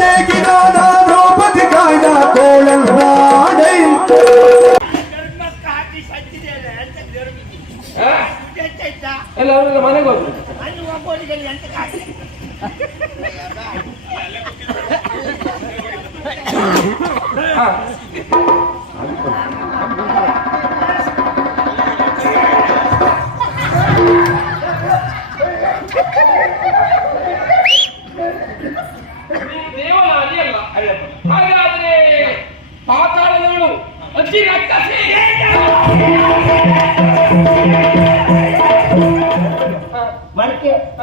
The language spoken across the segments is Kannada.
ತೆಗಿದಾದ ದ್ರೌಪದಿ ಕಾಯ್ದ ಕೋಳಲ್ನಾಡೈ ಎಲ್ಲ ಅವರೆಲ್ಲ ಮನೆಗೆ ಹೋದ್ರು. ದೇವನಾದಿ ಅಲ್ಲ. ಹಾಗಾದ್ರೆ ಪಾತಾಳದವಳು ಅಜ್ಜಿ ರಕ್ಕಸಿ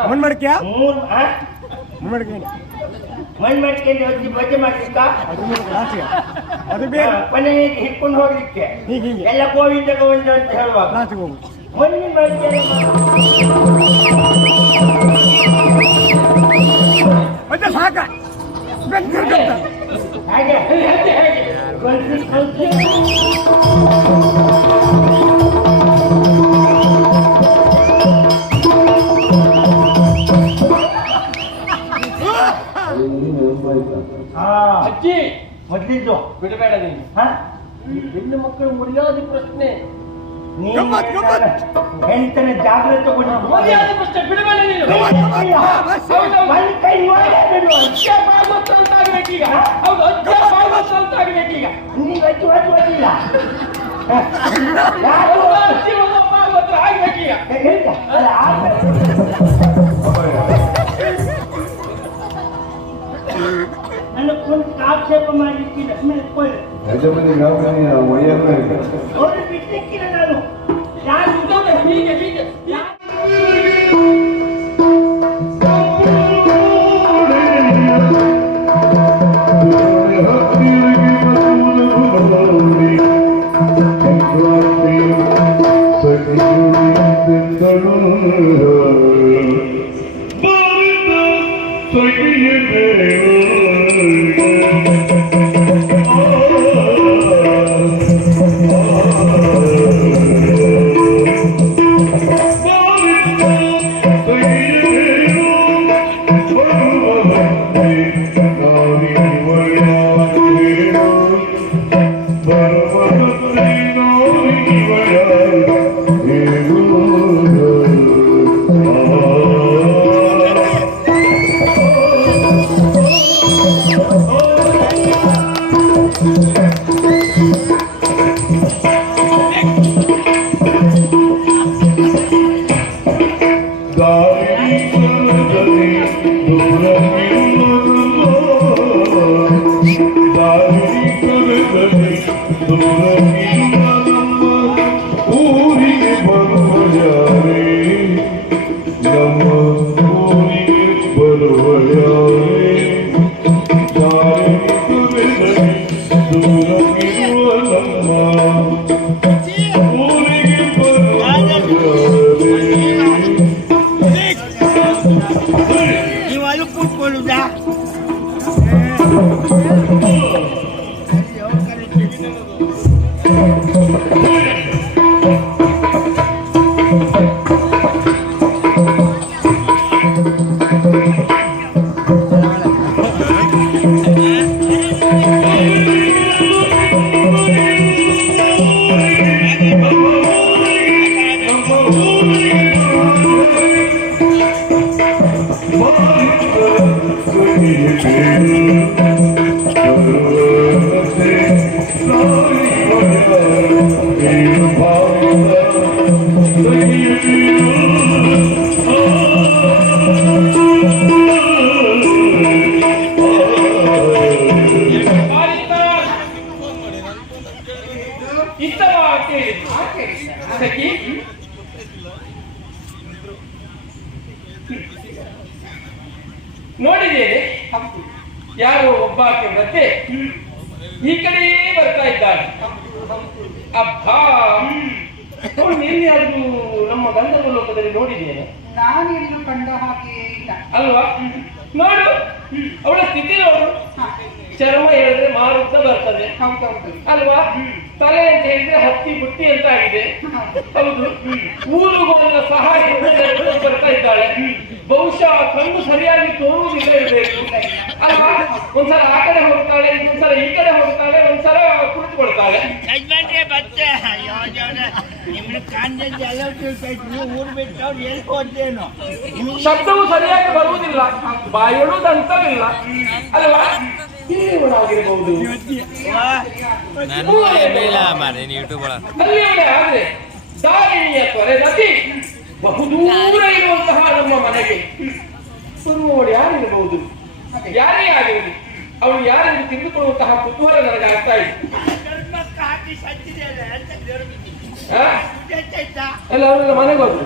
ಮಣ್ಮಡಿಕೆ ಬಗ್ಗೆ ಮಾಡ್ಲಿಕ್ಕ ಅದು ಬೇರೆ ಮನೆಗೆ ಹಿಡ್ಕೊಂಡು ಹೋಗ್ಲಿಕ್ಕೆ ಹೀಗೆ ಎಲ್ಲ ಗೋವಿಂದ ಗೋವಿಂದ ಅಂತ ಹೇಳುವಾಗ ಲಾಸ್ಟಿಗೆ ಹೋಗು ಮಣ್ಣಿನ ಮಡಿಕೆ ಮತ್ತೆ ಸಾಕ ಹಾಗೆ ಅಜ್ಜಿ ಮೊದ್ಲಿದ್ದು ಬಿಡಬೇಡ ನೀನು. ಹೆಣ್ಣು ಮಕ್ಕಳು ಮರ್ಯಾದೆ ಪ್ರಶ್ನೆ. ಹೆಂಡತನ ಜಾಗ್ರತೆ ತಗೊಂಡು ಮರ್ಯಾದೆ ಪ್ರಶ್ನೆ ಬಿಡಬೇಡ ನೀನು. ಕೈ ಅಜ್ಜ ಭಾಗವತ ಅಂತ ಆಗ್ಬೇಕೀಗ. ಹೌದು, ಅಜ್ಜ ಭಾಗವತ ಅಂತ ಆಗ್ಬೇಕೀಗ. ನೀವು ಅಜ್ಜಿ ಓದಿಲ್ಲ ಅಜ್ಜಿ ಒಂದು ಭಾಗವತ ಆಗ್ಬೇಕೀಗ. ನನ್ನ ಕುಂತು ಆಕ್ಷೇಪ ಮಾಡಲಿಕ್ಕಿಲ್ಲ. ಅವ್ರು ಬಿಡ್ಲಿಕ್ಕಿಲ್ಲ ನಾನು ಯಾರು ಹೀಗೆ ಹೀಗೆ ನೋಡಿದ್ದೇನೆ ಯಾರೋ ಒಬ್ಬಾಕೆ ಮತ್ತೆ ಈ ಕಡೆಯೇ ಬರ್ತಾ ಇದ್ದಾಳೆ. ಅಬ್ಬಾ, ಅವಳು ಎಲ್ಲಿಯಾದ್ರೂ ನಮ್ಮ ಗಂಧರ್ವ ಲೋಕದಲ್ಲಿ ನೋಡಿದ್ದೇನೆ. ನಾನೆಲ್ಲೂ ಕಂಡ ಹಾಗೆ ಇಲ್ಲ ಅಲ್ವಾ? ನೋಡು, ಅವಳ ಸ್ಥಿತಿ ನೋಡು. ಚರ್ಮ ಹೇಳಿದ್ರೆ ಮಾರುತ್ತ ಬರ್ತದೆ ಅಲ್ವಾ? ತಲೆ ಅಂತ ಹೇಳಿದ್ರೆ ಹತ್ತಿ ಬುಟ್ಟಿ ಅಂತ ಆಗಿದೆ. ಹೌದು, ಊರುಗಳ ಸಹಾಯ ಬರ್ತಾ ಇದ್ದಾಳೆ. ಬಹುಶಃ ಕಣ್ಣು ಸರಿಯಾಗಿ ತೋರುವುದಿಲ್ಲ ಇರಬೇಕು ಅಲ್ವಾ? ಹೋಗ್ತಾಳೆ, ಒಂದ್ಸಲ ಈ ಕಡೆ ಹೋಗ್ತಾಳೆ, ಒಂದ್ಸಲ ಕುಳಿತುಕೊಳ್ತಾಳೆ. ಯಜಮಾನ್ರೆ ಬತ್ತೆ ಅಯ್ಯೋ ನಿಮ್ಮನ್ನ ಕಾಂಜಲ್ಲಿ ಎಲ್ಲ ತಿಳ್ತಾಯ್ತು. ನೀವು ಊರು ಬಿಟ್ಟು ಅವ್ರು ಎಲ್ಲಿ ಹೋದ್ರೇನು? ಶಬ್ದವು ಸರಿಯಾಗಿ ಬರುವುದಿಲ್ಲ, ಬಾಯೊಡುದಂತವಿಲ್ಲ ಅಲ್ವಾ? ಆಗಿರಬಹುದು ಅಲ್ಲಿಯವರೇ ಆದ್ರೆ ದಾರಿಣಿಯ ತೊರೆದತಿ ಬಹುದೂರ ಇರುವಂತಹ ನಮ್ಮ ಮನೆಗೆ ಬರುವವಳು ಯಾರಿರಬಹುದು? ಯಾರೇ ಆಗಿರಲಿ, ಅವಳು ಯಾರೆಂದು ತಿಳಿದುಕೊಳ್ಳುವಂತಹ ಕುತೂಹಲ ನನಗೆ ಆಗ್ತಾ ಇದೆ. ಎಲ್ಲ ಅವರೆಲ್ಲ ಮನೆಗೆ ಹೋದ್ರು.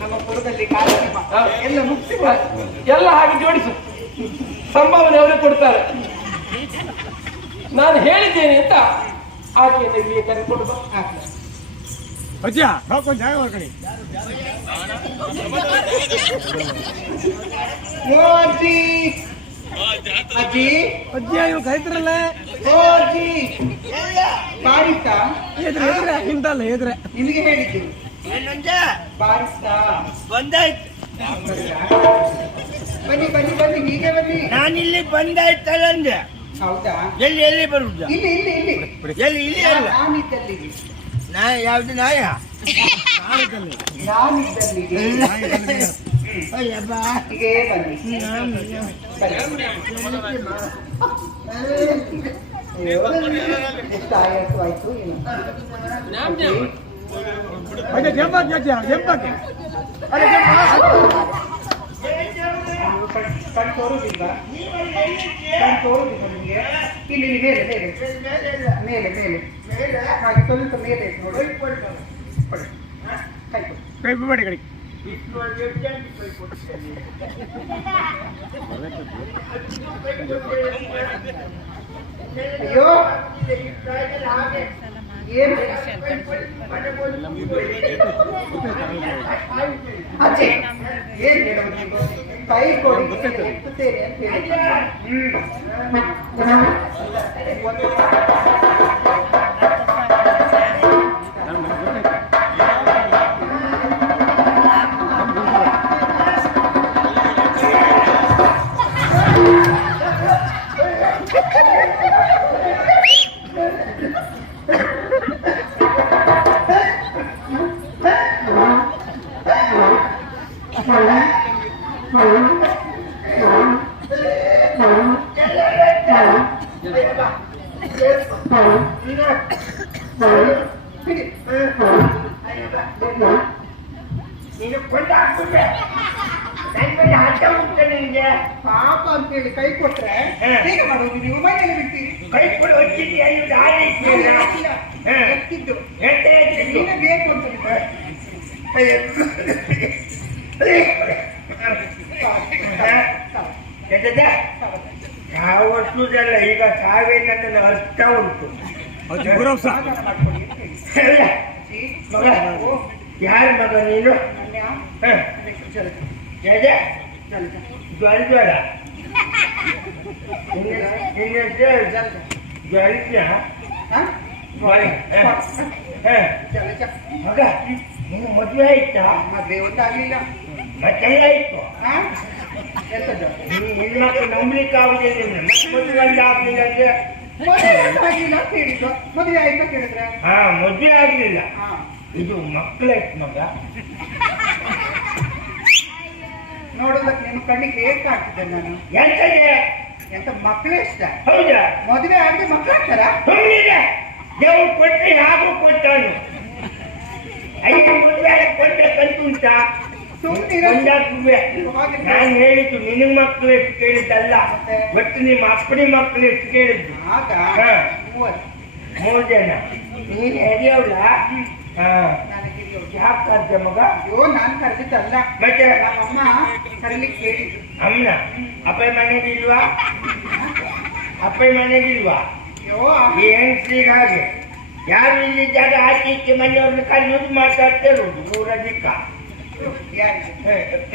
ನಮ್ಮ ಪುರದಲ್ಲಿ ಕಾರ್ಯಕ್ರಮ ಎಲ್ಲ ಮುಗಿಸಿ ಎಲ್ಲ ಹಾಗೆ ಜೋಡಿಸು, ಸಂಭಾವನೆ ಅವರೇ ಕೊಡ್ತಾರೆ. ನಾನು ಹೇಳಿದ್ದೇನೆ ಅಂತ ಆಕೆಯನ್ನು ಇಲ್ಲಿಗೆ ಕರೆದುಕೊಂಡು ಬಾ. ಅಜ್ಜ ಹಾಕೊಂಡು ಜಾಗ ಹೊರಗಡೆ ಅಜ್ಜಿ ಅಜ್ಜಿ ಅಜ್ಜ ಇವ್ ಕೈತ್ರಲ್ಲ ಓ ಅಜ್ಜಿ ಬಾರಿಸ್ತಾ ಎದ್ರೆ ಎದ್ರೆ ಹಿಂದಲ್ಲ ಎದ್ರೆ ನಿಮಗೆ ಹೇಳಿದ್ದು ಏನಂಜ ಬಾರಿಸ್ತಾ ಬಂದಾಯ್ತು. ಬನ್ನಿ ಬನ್ನಿ ಬನ್ನಿ, ಹೀಗೆ ಬನ್ನಿ. ನಾನಿಲ್ಲಿ ಬಂದಾಯ್ತಲ್ಲ ಅಂದೆ. ಹೌದಾ? ಎಲ್ಲಿ ಎಲ್ಲಿ ಬರುದು? ಇಲ್ಲಿ ಇಲ್ಲಿ ಇಲ್ಲಿ ಎಲ್ಲಿ ಇಲ್ಲಿ ಅಲ್ಲ ನಾನಿದ್ದಲ್ಲಿಗೆ ನಾಯ ಯಾವ್ದು ನಾಯ? ನಾನಿದ್ದಲ್ಲಿಗೆ ಅಯ್ಯಬ್ಬ ಹೀಗೆ ಬನ್ನಿ ಎಷ್ಟು ಆಯಾಸು ಆಯ್ತು ಏನು? ಅಜ್ಜ ಜಂಬಕ್ಕೆ ಅಜ್ಜ ಜಂಬಕ್ಕೆ ಅರೆ ಕಣ್ ತೋರುದಿಲ್ವಾ? ಕಣ್ ತೋರುದಿಲ್ಲ ನಿಮಗೆ? ಇಲ್ಲಿ ಇಲ್ಲಿ ಮೇಲೆ ಮೇಲೆ ಮೇಲೆ ಮೇಲೆ ಹಾಗೆ ಸ್ವಲ್ಪ ಮೇಲೆ ಇಟ್ಟು ನೋಡಿ. ಕೈ ಕೊಡು. ಕೈ ಬಿಡಿ ಕಡೆ ಅಯ್ಯೋ ಏನು ಅಜ್ಜಿ ಏನ್ ಹೇಳೋದು? ಕೈ ಕೊಡಿ ಎತ್ತುತ್ತೇನೆ ಅಂತ ಹೇಳಿ. ನೀನು ಕೊಂಡಾಕ್ಬಿಟ್ಟೆ. ನನ್ನ ಮೇಲೆ ಹಠ ಉಂಟು ನಿನ್ಗೆ. ಪಾಪ ಅಂತ ಹೇಳಿ ಕೈ ಕೊಟ್ರೆ ಹೇಗೆ ಮಾಡೋದು ನೀವು? ಮನೆಯಲ್ಲಿ ಬಿಡ್ತೀರಿ? ಕೈ ಕೊಡು వచ్చింది ಅಯ್ಯೋ ದಾರಿ ಎತ್ತಿದ್ದು ಎಂತ ಹೇಳ್ತಿದ್ದು? ನೀನೇ ಬೇಕು ಅಂತ ಯಾವ ವರ್ಷದಲ್ಲ ಈಗ ಸಾವೇ ನನ್ನ ಅರ್ಥ ಉಂಟು. ಅಲ್ಲ, ಮಗ ಯಾರ ಮಗ ನೀನು? ಜಡ ಜ್ವರ ಜ್ವರ ಜ್ವರ ಮಗ ನೀನು ಮದುವೆ ಆಯ್ತಾ? ಮದುವೆ ಒಂದಾಗ್ಲಿಲ್ಲ. ಮತ್ತೆಲ್ಲ ಆಯ್ತು. ಎಂತದ್ದು? ಹೆಣ್ಮಕ್ಳು ನಂಬಲಿಕ್ಕೆ ಆಗುದಿಲ್ಲ. ಮದುವೆ ಆಗ್ಲಿಲ್ಲ ಅಂದ್ರೆ ಮದುವೆ ಆಗಿಲ್ಲ ಅಂತ ಹೇಳಿದ್ದು. ಮದುವೆ ಆಯ್ತಾ ಕೇಳಿದ್ರೆ ಮದುವೆ ಆಗ್ಲಿಲ್ಲ. ಹಾ ಇದು ಮಕ್ಕಳಾಯ್ತು ಮಗ. ನೋಡೋದಕ್ಕೆ ನಿಮ್ಮ ಕಣ್ಣಿಗೆ ಹೇಗೆ ಕಾಣ್ತಿದ್ದೆ ನಾನು? ಎಂತದೆ? ಎಂತ ಮಕ್ಕಳೇ ಇಷ್ಟ? ಹೌದಾ? ಮದುವೆ ಆಗಿ ಮಕ್ಕಳಾಗ್ತಾರ? ಸುಮ್ಮನಿದೆ. ದೇವ್ರು ಕೊಟ್ಟರೆ ಹಾಗೂ ಕೊಟ್ಟವನು. 5 ಮದುವೆ ಕೊಡ್ಬೇಕಂತ ಉಂಟಾ? ನಾನು ಹೇಳಿದ್ದು ನಿನ್ನ ಮಕ್ಕಳು ಎಷ್ಟು ಕೇಳಿದ್ದಲ್ಲ, ಬಟ್ ನಿಮ್ಮ ಅಪ್ಪಣಿ ಮಕ್ಕಳು ಎಷ್ಟು ಕೇಳಿದ್ದು. 3 ಜನ. ನೀನು ಹೆರಿಯವಳ? ಯಾಕೆ ಕರ್ದ ಮಗ? ಅಯ್ಯೋ ನಾನು ಕರೆದಿದ್ದಲ್ಲ, ಮತ್ತೆ ನಮ್ಮಮ್ಮ ಕರೀಲಿಕ್ಕೆ ಹೇಳಿದ್ರು. ಅಮ್ಮನ ಅಪ್ಪಯ್ಯ ಮನೆಗಿಲ್ವಾ? ಅಪ್ಪಯ್ಯ ಮನೆಗಿಲ್ವಾ? ಅಯ್ಯೋ ಏನ್ ಶ್ರೀಗ ಹಾಗೆ ಯಾರು ಇಲ್ಲಿದ್ದಾಗ ಆಚೆ ಈಚೆ ಮನೆಯವ್ರನ್ನ ಕರೆದು ಮಾತಾಡ್ತಾ ಇರೋದು ಊರದಿಕ್ಕ.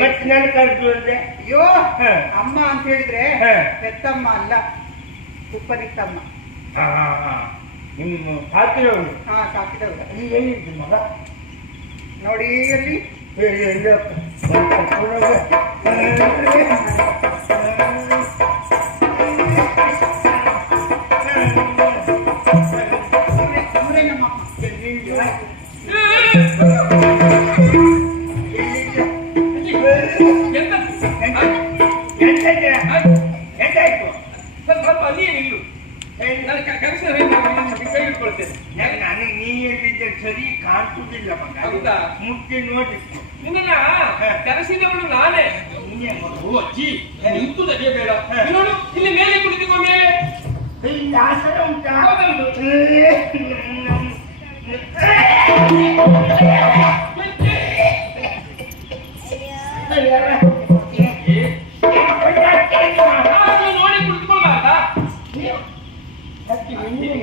ಮತ್ತೆ ನಾನು ಕರೆದು ಅಂದ್ರೆ ಅಯ್ಯೋ ಅಮ್ಮ ಅಂತ ಹೇಳಿದ್ರೆ ಪೆತ್ತಮ್ಮ ಅಲ್ಲ, ತುಪ್ಪದಿತ್ತಮ್ಮ. ನಿಮ್ಮ ಸಾಕಿರೋರು. ಸಾಕಿದವ್ರು. ನೀ ಹೇಳಿದ್ದು ಮಗ? ನೋಡಿ ಅಲ್ಲಿ ಇವರೇ ನಮ್ಮ ಎಂತಾಯ್ತು? ಸ್ವಲ್ಪ ಅಲ್ಲಿ ನಿಲ್ಲು. ನಾನು ಕನಸು ಕೈ ಹಿಡ್ಕೊಳ್ತೇನೆ. ನನಗೆ ನೀ ಹೇಳಿದ್ದೆ ಸರಿ ಕಾಣಿಸುವುದಿಲ್ಲ ಮಗ. ಹೌದಾ? ಮುಟ್ಟಿ ನೋಡಿ ನಿನ್ನ ಕನಸಿನವಳು ನಾನೇ. ಓ ಅಜ್ಜಿ ನಿಂತು ತೆಗೆಯಬೇಡ. ನೋಡು ಇಲ್ಲಿ ಮೇಲೆ ಕುಳಿತುಕೋ ಮೇಲೆ. ಇಲ್ಲಿ ಆಸನ ಉಂಟಾ? ಹೌದೌದು. ನೋಡಿ ಕುಳಿತುಕೊಳ್ಳ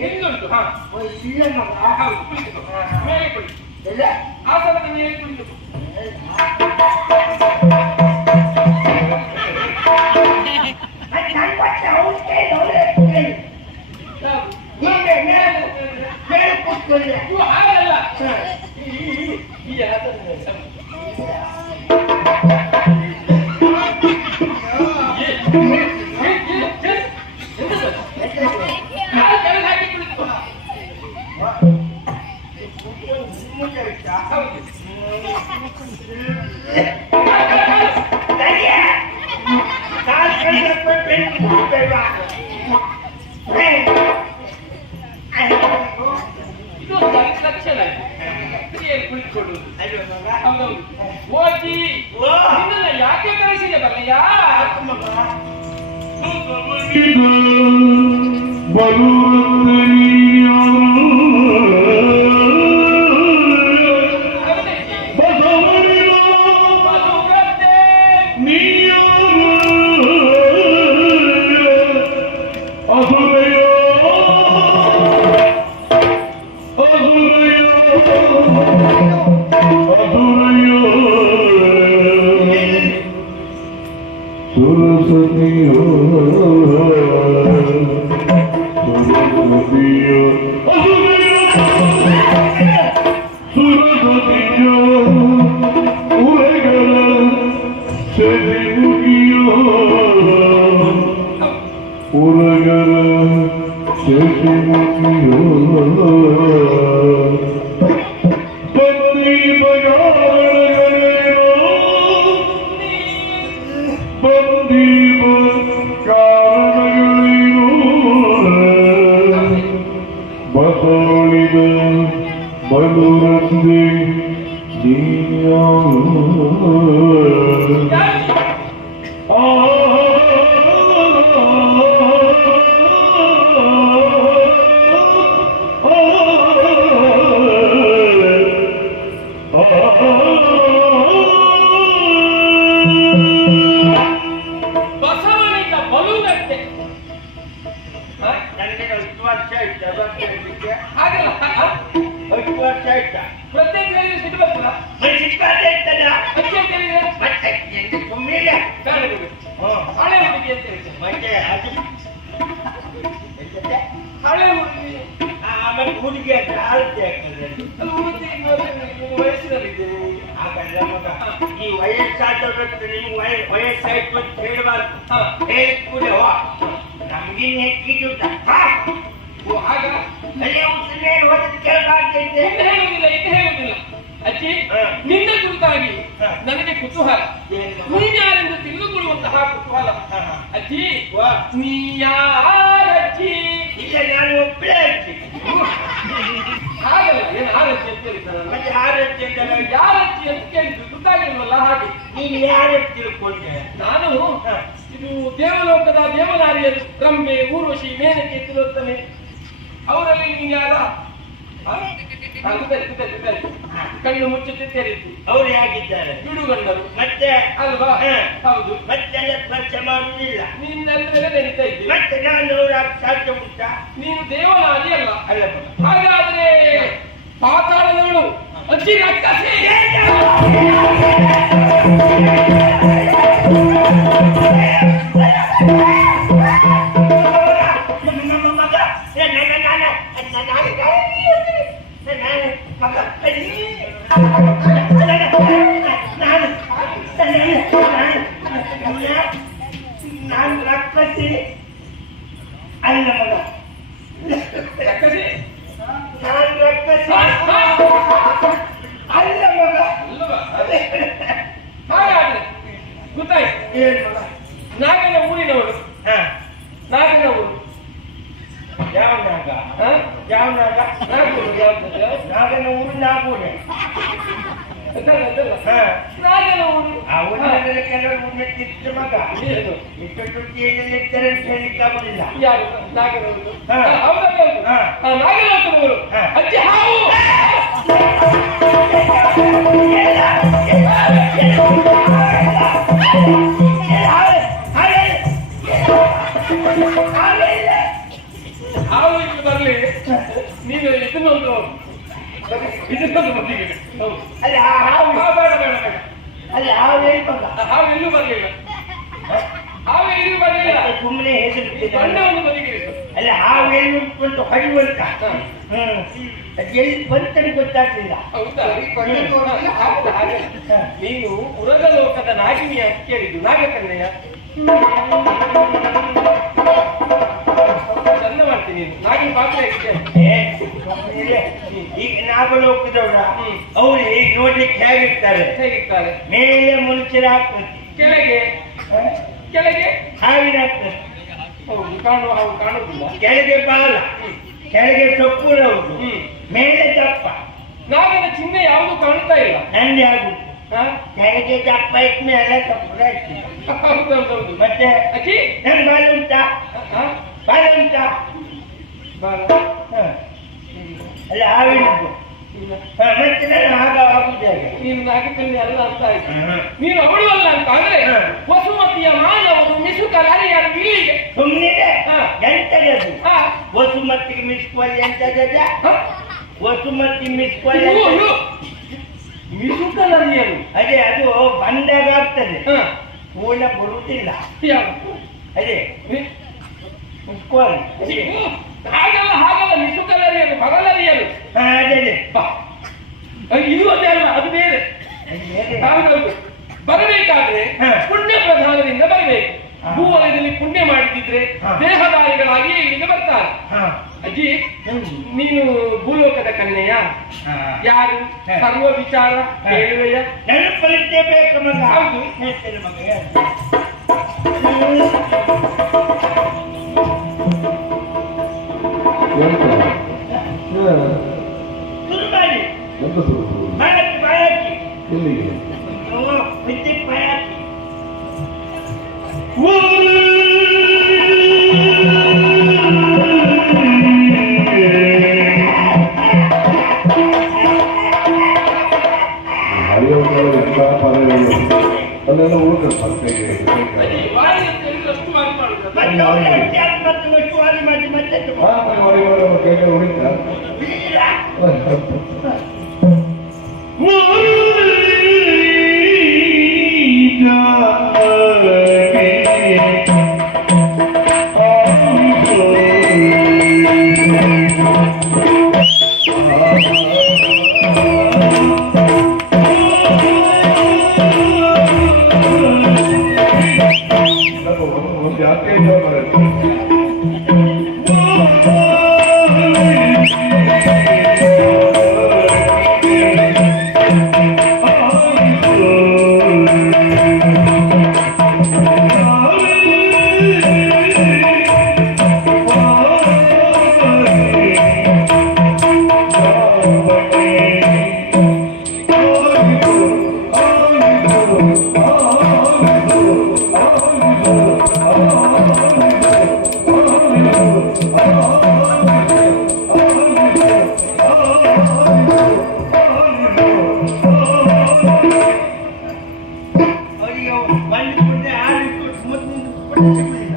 ಹೆಂಗುಂಟು? ಹಾ ಇಲ್ಲ ಮಗ. ಹೌದು ಕುಳಿತುಕೋ. ಮೇಲೆ ಕುಳಿತು ಇಲ್ಲ ಆಸನದ ಮೇಲೆ ಕುಳಿತು. ಹಾಗಲ್ಲ ಈ ಆಸನ ಹಾಕಿ ಕುಳಿತು. ಇದು ಲಕ್ಷಣ ಸ್ತ್ರೀಯಲ್ಲಿ ಕುಳಿತುಕೊಳ್ಳುವುದು. ಹೌದೌದು. ಓಜಿ ನಿನ್ನನ್ನ ಯಾಕೆ ಕರೆಸಿದೆ ಬರಯ್ಯ? ಬಸವನಿಂದ ಬಲುಗತ್ತೆ. ನನಗೆ 10 ವರ್ಷ ಆಯ್ತಾ? ಹಾಗಲ್ಲ 10 ವರ್ಷ ಆಯ್ತಾ? ಪ್ರತ್ಯೇಕ ಹೇಳಿದ್ರೆ ಸಿಟ್ಟು ಬರ್ತದ? ಸಿಕ್ಕಾದೆ ಇರ್ತದ. ಅಜ್ಜಿ ಅಂತ ಹೇಳಿದ್ರೆ ಮತ್ತೆ ಎಂತ ಸುಮ್ಮನೆ ಕಾಣೆ ಬಿಡು. ಹಳೆ ಹುಡುಗಿ ಅಂತ ಹೇಳ್ತೇನೆ. ಮತ್ತೆ ಅದು ಹಳೆ ಹುಡುಗಿ ಆಮೇಲೆ ಹುಡುಗಿ ಅಂತ ಆರತಿ ಆಗ್ತದೆ. ಅದು ಹುಡುಗಿ ವಯಸ್ಸಿನಲ್ಲಿದ್ದೇನೆ. ಹಾಗಲ್ಲ ಮಗ, ಈ ವಯಸ್ಸಾದವ್ರತ್ರ ನೀವು ವಯಸ್ಸಾಯ್ತು ಅಂತ ಹೇಳಬಾರ್ದು. ಹೇಳಿದ ಕೂಡ ನಮ್ಗಿನ್ ಹೆಚ್ಚಿಗೆ ಆಗ ಅಲ್ಲೇ ಉಸಿರೇ ಹೋದ ಕೇಳಬಾರ್ದೈತೆ. ಇದು ಹೇಳುವುದಿಲ್ಲ ಅಜ್ಜಿ. ನಿನ್ನ ಕುರಿತಾಗಿ ನನಗೆ ಕುತೂಹಲ. ನೀನ್ಯಾರೆಂದು ತಿಳಿದುಕೊಳ್ಳುವಂತಹ ಕುತೂಹಲ ಅಜ್ಜಿ. ನೀ ಯಾರಜ್ಜಿ? ಇಲ್ಲ, ನಾನು ಒಬ್ಬಳೇ ಅಜ್ಜಿ. ಹಾಗಲ್ಲ, ಏನು ಆರಜ್ಜಿ ಅಂತ ಹೇಳಿದ್ದಾರಲ್ಲ. ಮತ್ತೆ ಆರಜ್ಜಿ ಅಂತಲ್ಲ, ಯಾರಜ್ಜಿ ಅಂತ ಕೇಳಿದ್ದು ಗೊತ್ತಾಗಿಲ್ವಲ್ಲ. ಹಾಗೆ ನೀನು ಯಾರನ್ನು ತಿಳ್ಕೊಂಡೆ? ನಾನು ಇದು ದೇವಲೋಕದ ದೇವನಾರಿಯರು ರಂಬೆ, ಊರ್ವಶಿ, ಮೇನಕೆ, ತಿಲೋತ್ತಮೆ ಅವರಲ್ಲಿ ನೀನು ಯಾರ? ಕಣ್ಣು ಮುಚ್ಚುತ್ತೆ ತೆರೀತು. ಅವ್ರು ಹೇಗಿದ್ದಾರೆ? ಬಿಡುಗಂಡರು ಮತ್ತೆ ಅಲ್ವಾ? ಹೌದು. ಮತ್ತೆಲ್ಲ ಸ್ಪರ್ಶ ಮಾಡುವುದಿಲ್ಲ. ನಿನ್ನಂದ್ರೆ ನಡೀತಾ ಇದ್ದೆ. ಮತ್ತೆ ನಾನು ಅವರ ಸಾಧ್ಯ ಉಂಟಾ? ನೀನು ದೇವನಾರಿ ಅಲ್ಲ. ಅಲ್ಲ. ಹಾಗಾದ್ರೆ ಪಾತಾಳದವಳು ಅಜ್ಜಿ ರಕ್ಕಸೆ. ಮಗ ಅಲ್ಲ ಮಗ ರಕ್ಕಸಿ ನಾನು ರಕ್ಕಸಿ ಅಲ್ಲ ಮಗ ಅಲ್ಲವಾ ಹಾಗಾದ್ರೆ ಗೊತ್ತಾಯ್ತು ಏನ್ ಮಗ ನಾಗನ ಊರಿನವರು ಹಾ ನಾಗನ ಊರು ಯಾವ ನಾಗ ಹಾ? ಯಾವ ನಾಗ ನಾಗೂರು ಯಾವ್ದು? ನಾಗನ ಊರು ನಾಗೂರೆ ಅದಲ್ಲ, ಅದಲ್ಲ. ಹಾ ನಾಗನ ಊರು ಅವನ ಕೆಲವರು ಊರಿನ ಚಿತ್ರ ಮಗ ಏನು? ಇಷ್ಟೊಂದು ಏನಿರ್ತಾರೆ ಅಂತ ಹೇಳಿಕ್ಕಾಗುದಿಲ್ಲ ಯಾರು ನಾಗನ ಊರು ಹಾ. ಹೌದಲ್ಲ ಹೌದು. ಹಾ. ನಾಗನ ಊರು ಹಾ. ಅಜ್ಜಿ ಹಾವು ಹಾವು ಇಲ್ಲಿ ಬರ್ಲಿ ನೀನು ಇದನ್ನೊಂದು ಬದಿಗೆ ಹೌದು ಅಲ್ಲಿ ಆ ಹಾವು ಬೇಡ ಬೇಡ ಬೇಡ ಅಲ್ಲಿ ಹಾವು ಹೇಳಿ ಮಗ ಹಾವು ಎಲ್ಲೂ ಬರ್ಲಿಲ್ಲ ಹಾವು ಎಲ್ಲೂ ಬರ್ಲಿಲ್ಲ ಸುಮ್ಮನೆ ಹೆಸರು ಬಣ್ಣ ಒಂದು ಬದಿಗೆ ಇಟ್ಟು. ಅಲ್ಲಿ ಹಾವು ಹೇಳಿ ಉಂಟು ಹರಿವಂತ ಹಾ. ಅದು ಎಲ್ಲಿ ಬಂತಲ್ಲಿ ಗೊತ್ತಾಗ್ಲಿಲ್ಲ ಹೌದಾ ಕಣ್ಣು ತೋರಿಸಿಲ್ಲ, ಹಾಗೆ, ಹಾಗೆ. ನೀನು ಉರಗ ಲೋಕದ ನಾಗಿನಿಯ ಕೇಳಿದ್ದು ನಾಗಕನ್ನೆಯ ಚಂದ ಮಾಡ್ತೀನಿ ನೀನು ನಾಗಿನ ಪಾತ್ರ ಇದ್ದೇನೆ ಈಗ ನಾಗಲೋಕದವ್ರ ಅವ್ರು ಈಗ ನೋಡ್ಲಿಕ್ಕೆ ಹೇಗಿರ್ತಾರೆ ಹೇಗಿರ್ತಾರೆ ಮೇಲೆ ಮನುಷ್ಯರ ಆಕೃತಿ ಕೆಳಗೆ ಕೆಳಗೆ ಹಾವಿನ ಆಕೃತಿ ಹೌದು ಕಾಣುವ ಹಾವು ಕಾಣುವುದಿಲ್ಲ ಕೆಳಗೆ ಬಾಲ ಕೆಳಗೆ ಸೊಪ್ಪುರವುದು ಹ್ಮ್ ಮೇಲೆ ದಪ್ಪ ನಾಗನ ಚಿಹ್ನೆ ಯಾವುದು ಕಾಣ್ತಾ ಇಲ್ಲ ನಂದಿ ಆಗುದು ಹಾ? ಕೆಳಗೆ ದಪ್ಪ ಇದ್ಮೇಲೆ ಸೊಪ್ಪುರ ಇರ್ತದೆ ಹೌದೌದೌದು ಮತ್ತೆ ಅಕ್ಕಿ ನನ್ ಬಾಲ ಉಂಟಾ ಹಾ? ಬಾಲ ಉಂಟಾ ಬಾಲ. ಹ. ಅಲ್ಲ ಹಾವಿನದ್ದು ಇಲ್ಲ. ಮತ್ತೆ ನಾನು ಆಗ ಆಗುತ್ತೇನೆ ನೀನು ನಾಗಕನ್ನೆ ಅಲ್ಲ ಅಂತ ಆಯ್ತು ನೀನು ಅವಳು ಅಲ್ಲ ಅಂತ ಅಂದ್ರೆ ಹಾ. ವಸುಮತಿಯ ಮಾನವರು ಮಿಸುಕಲಾರಿಯಾರು ಇಲ್ಲಿಗೆ ಸುಮ್ಮನೆ ಹಾ. ಎಂತದದು ಹಾ. ವಸುಮತಿಗೆ ಮಿಸ್ಕೊಲ್ ಎಂತದ ಹಾ? ವಸುಮತಿ ಮಿಸ್ಕೊಲ್ ಇವು ಮಿಸುಕಲಾರಿಯರು ಅದೇ ಅದು ಬಂದಾಗ ಆಗ್ತದೆ ಹಾ. ಪೂರ್ಣ ಬರುವುದಿಲ್ಲ ಯಾವುದು? ಅದೇ ಮಿ- ಮಿಸ್ಕೊಲ್ ಇವು ಹಾಗಲ್ಲ ಹಾಗಲ್ಲ ಮಿಸುಕಲಾರಿಯರು ಬರಲಾರಿಯರು ಅದೇ ಬಾ. ಇದು ಅದೇ ಅಲ್ಲ ಅದು ಬೇರೆ ಹೌದೌದು ಬರಬೇಕಾದ್ರೆ ಹಾ. ಪುಣ್ಯ ಪ್ರಧಾನದಿಂದ ಬರಬೇಕು ಹಾ. ಭೂವಲಯದಲ್ಲಿ ಪುಣ್ಯ ಮಾಡಿದ್ರೆ ಹಾ. ದೇಹದಾರಿಗಳಾಗಿ ಇಲ್ಲಿಗೆ ಬರ್ತಾರೆ ಹಾ ಅಜ್ಜಿ ನೀನು ಭೂಲೋಕದ ಕನ್ಯೆಯ ಯಾರು ಹಾ. ಸರ್ವ ವಿಚಾರ ಹಾ. ಹೇಳುವೆಯ ನೆನಪಲ್ಲಿದ್ದೇ ಬೇಕು ಮಗ ಹೌದು. ಹೇಳ್ತೇನೆ ಮಗ ಶುರು ಮಾಡಿ ಬಾಯಕಿ ಬಾಯಕಿ ವಿದ್ಯುತ್ ಬಾಯಕಿ ಅಲ್ಲೆಲ್ಲ ಉಳಿದ್ರೆ ಅಜ್ಜಿ ವಾರಿ ಅಂತ ಹೇಳಿದ್ರೆ ಅಷ್ಟು ವಾರಿ ಮಾಡುದು ಮತ್ತೆ ಅವ್ರು ಅತ್ಯಾಸ ಮತ್ತು ವಸ್ತುವಾಗಿ ಮಾಡಿ ಮತ್ತೆ ಕೈಗೆ ಉಳಿತ ಜಾಸ್ತಿ ಅವರಿಗೆ ಬಂದು ಕೊಟ್ಟರೆ ಆಡಿಟ್ಟು ಮೊದಲು ಸಿಗಲಿಲ್ಲ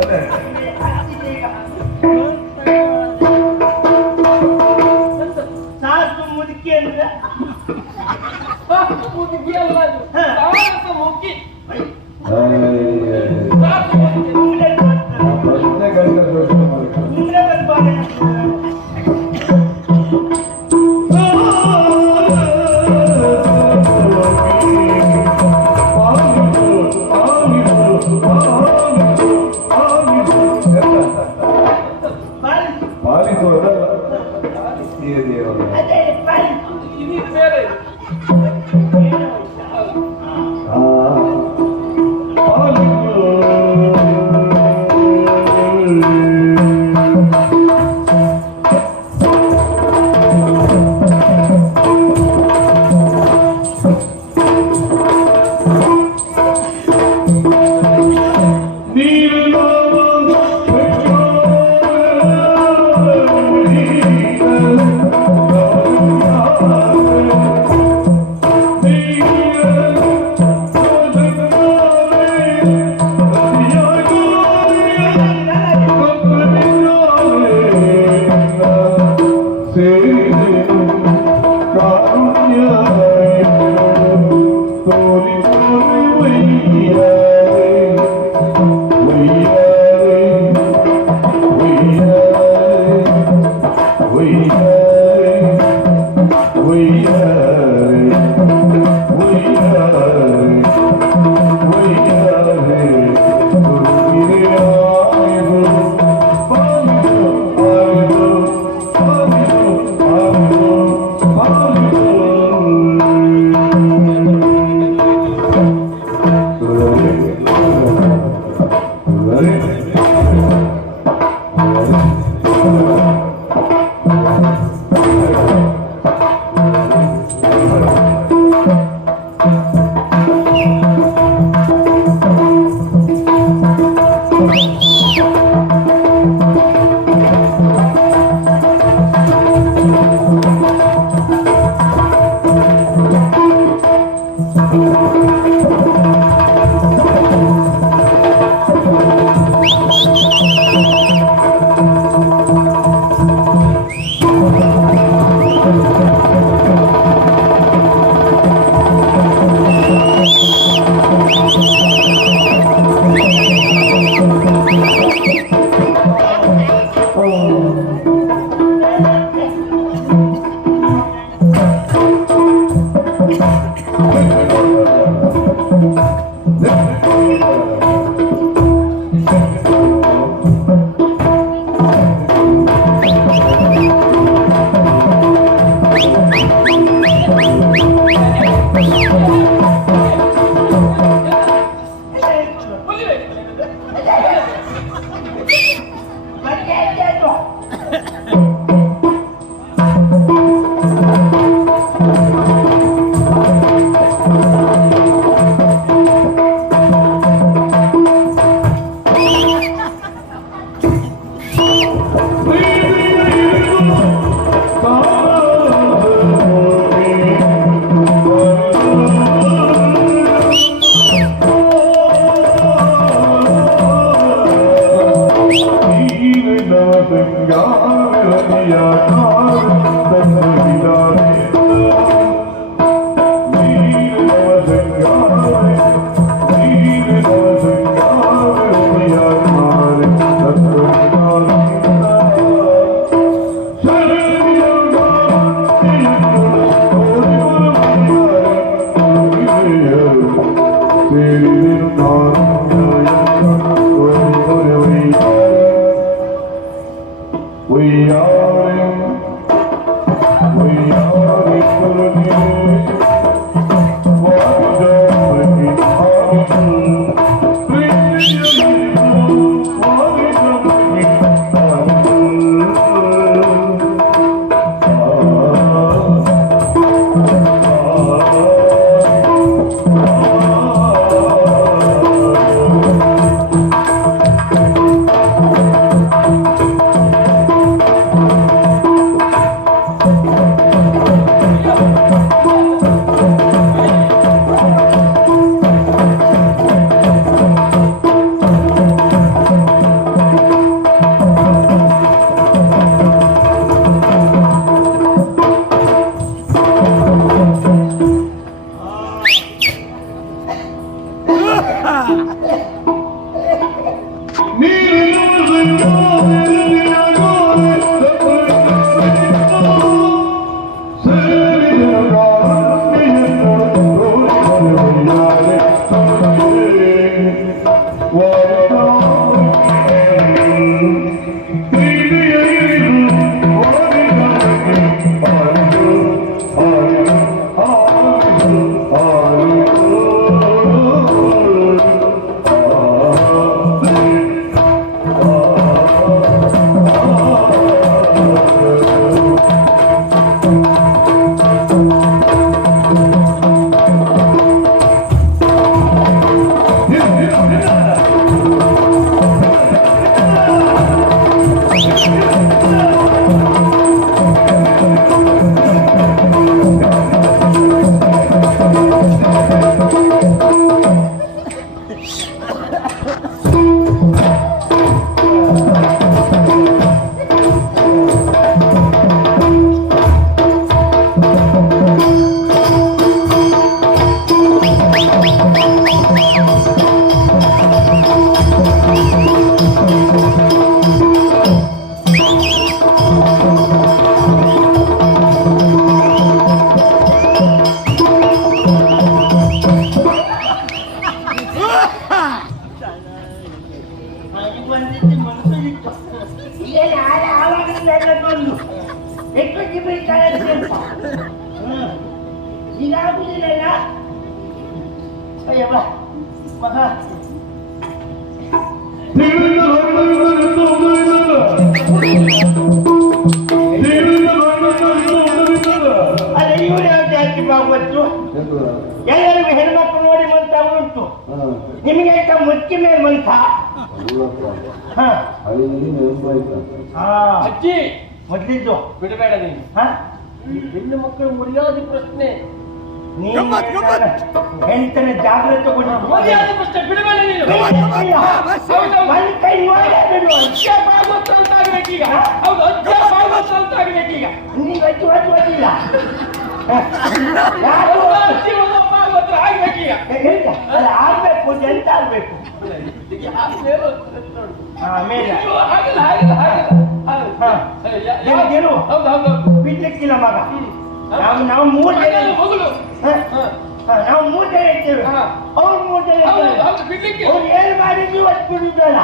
ಅದೇ ಮುಗ್ಗಿ ಅಲ್ಲ ಅದು. ಹಾ. ತಾರಸ ಮುಗ್ಗಿ. ಪ್ರಶ್ನೆ ಗಂಟೆ ಯೋಚನೆ ಮಾಡಿ ಸುಮ್ಮನೆ ಬಂದ್ಬಾರೆ ಪಾಲಿಸು ಅದಲ್ಲ ಈ ದೇವರು ಅದೇ ಪಾಲಿ ಇದು ಬೇರೆ ಎಷ್ಟೊತ್ತಿ ಬರೀತಾರೆ ಈಗ ಆಗುದಿಲ್ಲ ಅಯ್ಯವ್ವ ಮಗ ಅದೇ ಇವ್ರು ಯಾವ ಜಾತಿ ಬಾಬತ್ತು ಎಲ್ಲರಿಗೂ ಹೆಣ್ಮಕ್ಳು ನೋಡಿ ಮಂತ ಉಂಟು ನಿಮಗೆ ಮುಚ್ಚಿ ಮೇಲೆ ಮಂತ ಅಜ್ಜಿ ಮೊದ್ಲಿದ್ದು ಬಿಡಬೇಡ ನೀನು ಹೆಣ್ಣು ಮಕ್ಕಳು ಮರ್ಯಾದೆ ಪ್ರಶ್ನೆ ಹೆಂಡತನ ಜಾಗ್ರತೆ ಮರ್ಯಾದೆ ಪ್ರಶ್ನೆ ಬಿಡಬೇಡ ನೀನು ಒಂದ್ ಕೈ ಅಜ್ಜ ಭಾಗವತ ಅಂತ ಆಗ್ಬೇಕೀಗ ಹೌದು ಅಜ್ಜ ಭಾಗವತ ಅಂತ ಆಗ್ಬೇಕೀಗ ನೀವು ಅಜ್ಜಿ ಇಲ್ಲ ಯಾರು ಅಜ್ಜಿ ಭಾಗವತ ಆಗ್ಬೇಕೀಗ ಆಗ್ಬೇಕು ಎಂತ ಆಗ್ಬೇಕು ಮೇಲೆ ಬಿಡ್ಲಿಕ್ಕಿಲ್ಲ ಮಗ ನಾವು ಮೂರು ಜನ ನಾವು ಮೂರು ಜನ ಇರ್ತೇವೆ ಅವ್ರು ಮೂರು ಜನ ಅವ್ರು ಏನ್ ಮಾಡಿದ್ವಿ ಅಷ್ಟು ಬಿಡುದಲ್ಲ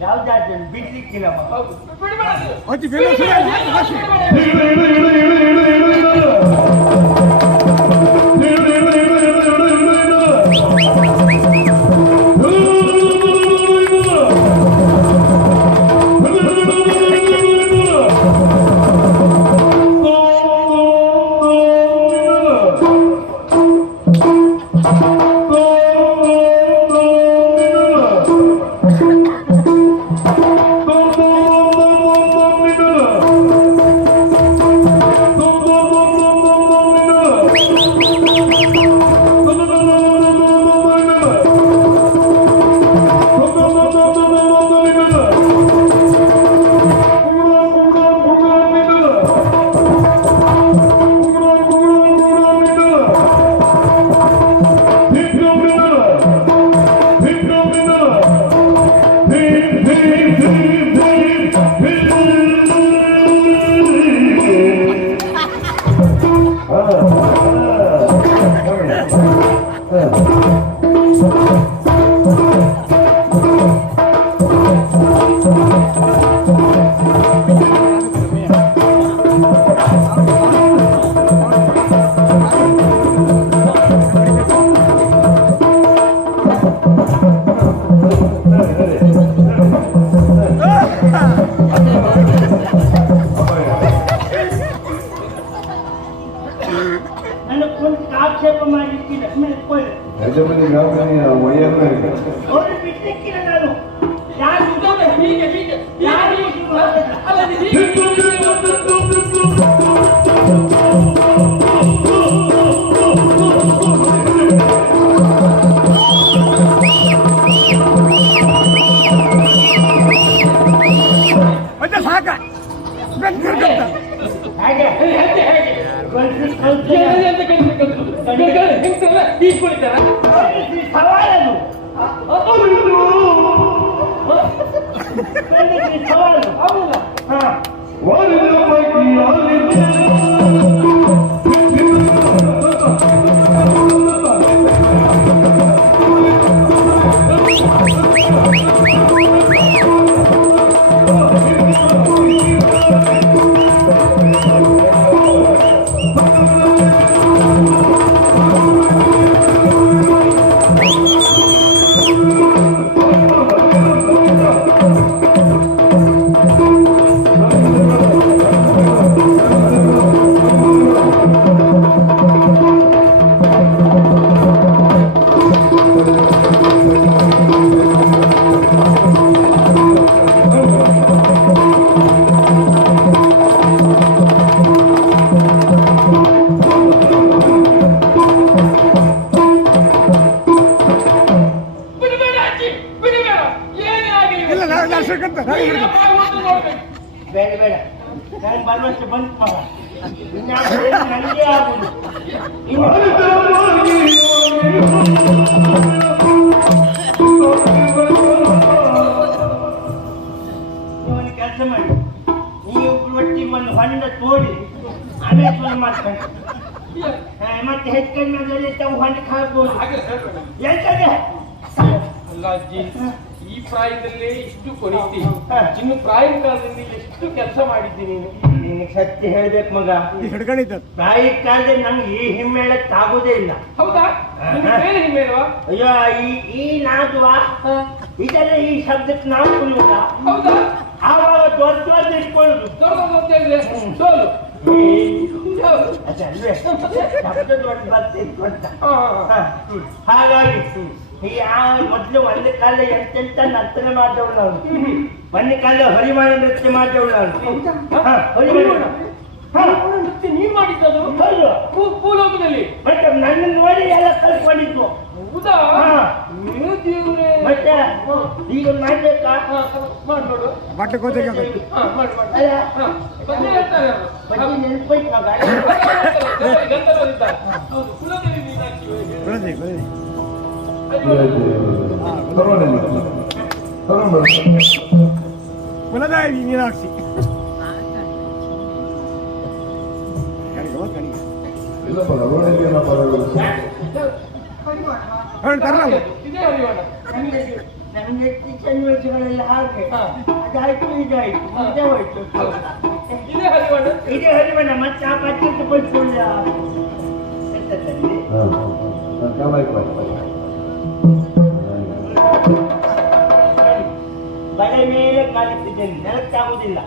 ಯಾವ್ದಾದ್ರು ಬಿಡ್ಲಿಕ್ಕಿಲ್ಲ ಅತಿ ಆಕ್ಷೇಪ ಮಾಡಲಿಕ್ಕಿಲ್ಲ ಅವರು ಬಿಡ್ಲಿಕ್ಕಿಲ್ಲ ನಾನು ಸಾಕ ಹಾಗೆ ಸವಾಲನು ಸವಾಲು ಹೌದಾ ನಾನು ಭರವಸೆ ಬಂತು ಮಗ ನನಗೆ ಆಗುದು ಇನ್ನು ನೀವು ಕೆಲಸ ಮಾಡಿ ನೀವು ಒಟ್ಟಿಗೆ ಒಂದು ಹೊಂಡ ತೋಡಿ ಆಮೇಲೆ ಶುರು ಮಾಡ್ಕೊಂಡು ಮತ್ತೆ ಹೆಚ್ಚು ಕಡಿಮೆ ತಾವು ಹೊಂಡಕ್ಕೆ ಹಾಕ್ಬೋದು ಎಂತದೆ ಅಲ್ಲ ಅಜ್ಜಿ, ಈ ಪ್ರಾಯದಲ್ಲೇ ಇಷ್ಟು ಕೊರೀತಿ, ಇನ್ನು ಪ್ರಾಯದ ಕಾಲದಲ್ಲಿ ಎಷ್ಟು ಕೆಲಸ ಮಾಡಿದ್ದೀನಿ ನೀನು. ನಿನಗೆ ಸತ್ಯ ಹೇಳ್ಬೇಕು ಮಗ, ಹಿಡ್ಕೊಂಡಿದ್ದ ಪ್ರಾಯದ ಕಾಲದಲ್ಲಿ ನಂಗೆ ಈ ಹಿಮ್ಮೇಳಕ್ಕಾಗೋದೇ ಇಲ್ಲ. ಹೌದಾ? ಬೇರೆ ಹಿಮ್ಮೇಲ್ವಾ? ಅಯ್ಯೋ ಈ ನಾದುವಾ ಇದೆಲ್ಲ ಈ ಶಬ್ದಕ್ಕೆ ನಾವು ಕುಣಿಯುವುದ? ಹೌದಾ? ಆವಾಗ ದೊಡ್ಡ ದೊಡ್ಡ ಇಟ್ಕೊಳ್ಳುದು ದೊಡ್ಡದು ಅಂತ ಹೇಳಿದ್ರೆ ಸೋಲು. ಅದಲ್ವೇ ಶಬ್ದ ದೊಡ್ಡ ಬರ್ತೆ ಇಟ್ಕೊಂತ. ಹಾ, ಹಾ. ಹಾಗಾಗಿ ಈ ಮೊದ್ಲು ಒಂದು ಕಾಲ ಎಂತೆಂತ ನರ್ತನೆ ಮಾಡಿದವಳು ನಾನು. ಒಂದು ಕಾಲ ಹರಿವಾಣ ನೃತ್ಯ ಮಾಡಿದವಳು ನಾನು. ಹರಿವಾಣ ನೃತ್ಯ ನೀನ್ ಮಾಡಿದ್ದದು? ಹೌದು. ಭೂಲೋಕದಲ್ಲಿ ಮತ್ತೆ ನನ್ನ ನೋಡಿ ಎಲ್ಲ ಕಲ್ತ್ಕೊಂಡಿದ್ದು. ಹೌದಾ? ನೀನು ದೇವ್ರೇ. ಮತ್ತೆ ಈಗ ಮಾಡ್ಬೇಕಾ? ಮಾಡ್ಬಿಡು. ಬಟ್ಟೆ ಕೋತೆಗೆ ಮಾಡು ಅಲ್ಲ ಬಂದೇ ಹೇಳ್ತಾರೆ ಅವರು. ಬಜ್ಜಿ ನೆನ್ಪೈತ್ ಮಗ. ಗಂಧರ್ವರಿದ್ದಾರೆ. ಹೌದು, ಕುಲದೇವಿ ಮೀನಾಕ್ಷಿ ಹೋಗಿ. ಕುಲದೇವಿ ಮೀನಾಕ್ಷಿ ತರಲ್ಲ ಇದೇ ಹರಿವಾಣ. ನಮ್ಗೆ ಚನ್ವರ್ಷಗಳೆಲ್ಲ ಹಾಗೆ ಅದಾಯ್ತು ಇದಾಯ್ತು ಮುಂದೆ ಹೋಯ್ತು. ಇದೇ ಹರಿವಾಣ. ಇದೇ ಹರಿವಣ್ಣ ಮತ್ತೆ ಆ ಪತ್ರಿಕೆ ಪಡ್ಕೊಳ್ಳ ಬಳೆ ಮೇಲೆ ಕಾಲುತ್ತಿದ್ದೇನೆ, ನೆಲಕ್ಕಾಗುವುದಿಲ್ಲ.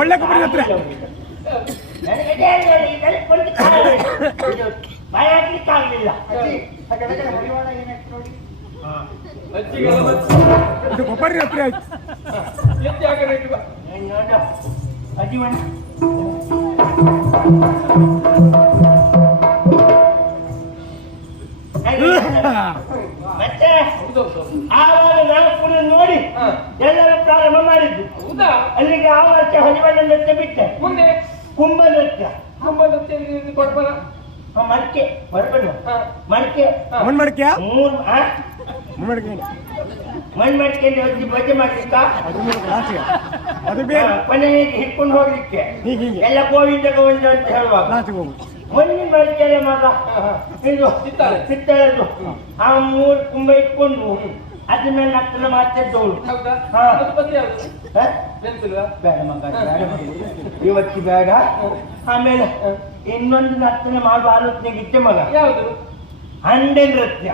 ಒಳ್ಳೆ ಕಪಡೆ ಹತ್ರ ಭಯ ಆಗ್ಲಿಕ್ಕಾಗಲಿಲ್ಲ. ಹರಿವಾಣ ಏನಾಯ್ತು ನೋಡಿ. ಇದು ಕೊಬ್ಬರಿ ಹತ್ರ ಆಯ್ತು. ಎತ್ತಿ ಹಾಕಬೇಕು. ನೋಡು ಅಜಿವಣ್ಣ ಮತ್ತೆ ಆವಾಗ ನಾವು ಕೂಡ ನೋಡಿ ಎಲ್ಲರೂ ಪ್ರಾರಂಭ ಮಾಡಿದ್ದು. ಹೌದಾ? ಅಲ್ಲಿಗೆ ಆ ವರ್ಷ ಹರಿವಣ್ಣ ನೃತ್ಯ ಬಿಟ್ಟೆ. ಮುಂದೆ ಕುಂಭ ನೃತ್ಯ ಕೊಡ್ಬಾರ. ಮಡಿಕೆ ಬರಬಲ್ಲ ಮಡಿಕೆ ಮಣ್ಮಡಿಕೆ ಮೂರು ಮಣ್ಮಡಿಕೆ ಮಣ್ಮಡಿಕೆಯಲ್ಲಿ ಹೋಗಿ ಭಜೆ ಮಾಡ್ಲಿಕ್ಕ ಅದು ಬೇರೆ ಕೊನೆಗೆ ಹಿಡ್ಕೊಂಡು ಹೋಗ್ಲಿಕ್ಕೆ ಹೀಗೆ ಎಲ್ಲ ಗೋವಿಂದ ಗೋವಿಂದ ಅಂತ ಹೇಳುವಾಗ ಲಾಸ್ಟಿಗೆ ಹೋಗುದು. ಮಣ್ಣಿನ ಮಡಿಕೆಲ್ಲ ಮಗ ಇದು ಸಿತ್ತಾಳದ್ದು ಆ ಮೂರು ಕುಂಭ ಇಟ್ಕೊಂಡು ಅದ್ರ ಮೇಲೆ ನಕ್ಕಲ ಮಾಡ್ತಿದ್ದವಳು. ಹೌದಾ? ಹಾ. ಅದು ಪದ್ಯ ಯಾವುದು? ಹ? ನೆನ್ಪಿಲ್ವಾ? ಬೇಡ ಮಗ ಇವತ್ತಿ ಬೇಡ. ಆಮೇಲೆ ಇನ್ನೊಂದು ನರ್ತನೆ ಮಾಡುವ ಆಲೋಚನೆಗೆ ಇದ್ದೆ ಮಗ. ಯಾವುದು? ಹಂಡೆ ನೃತ್ಯ.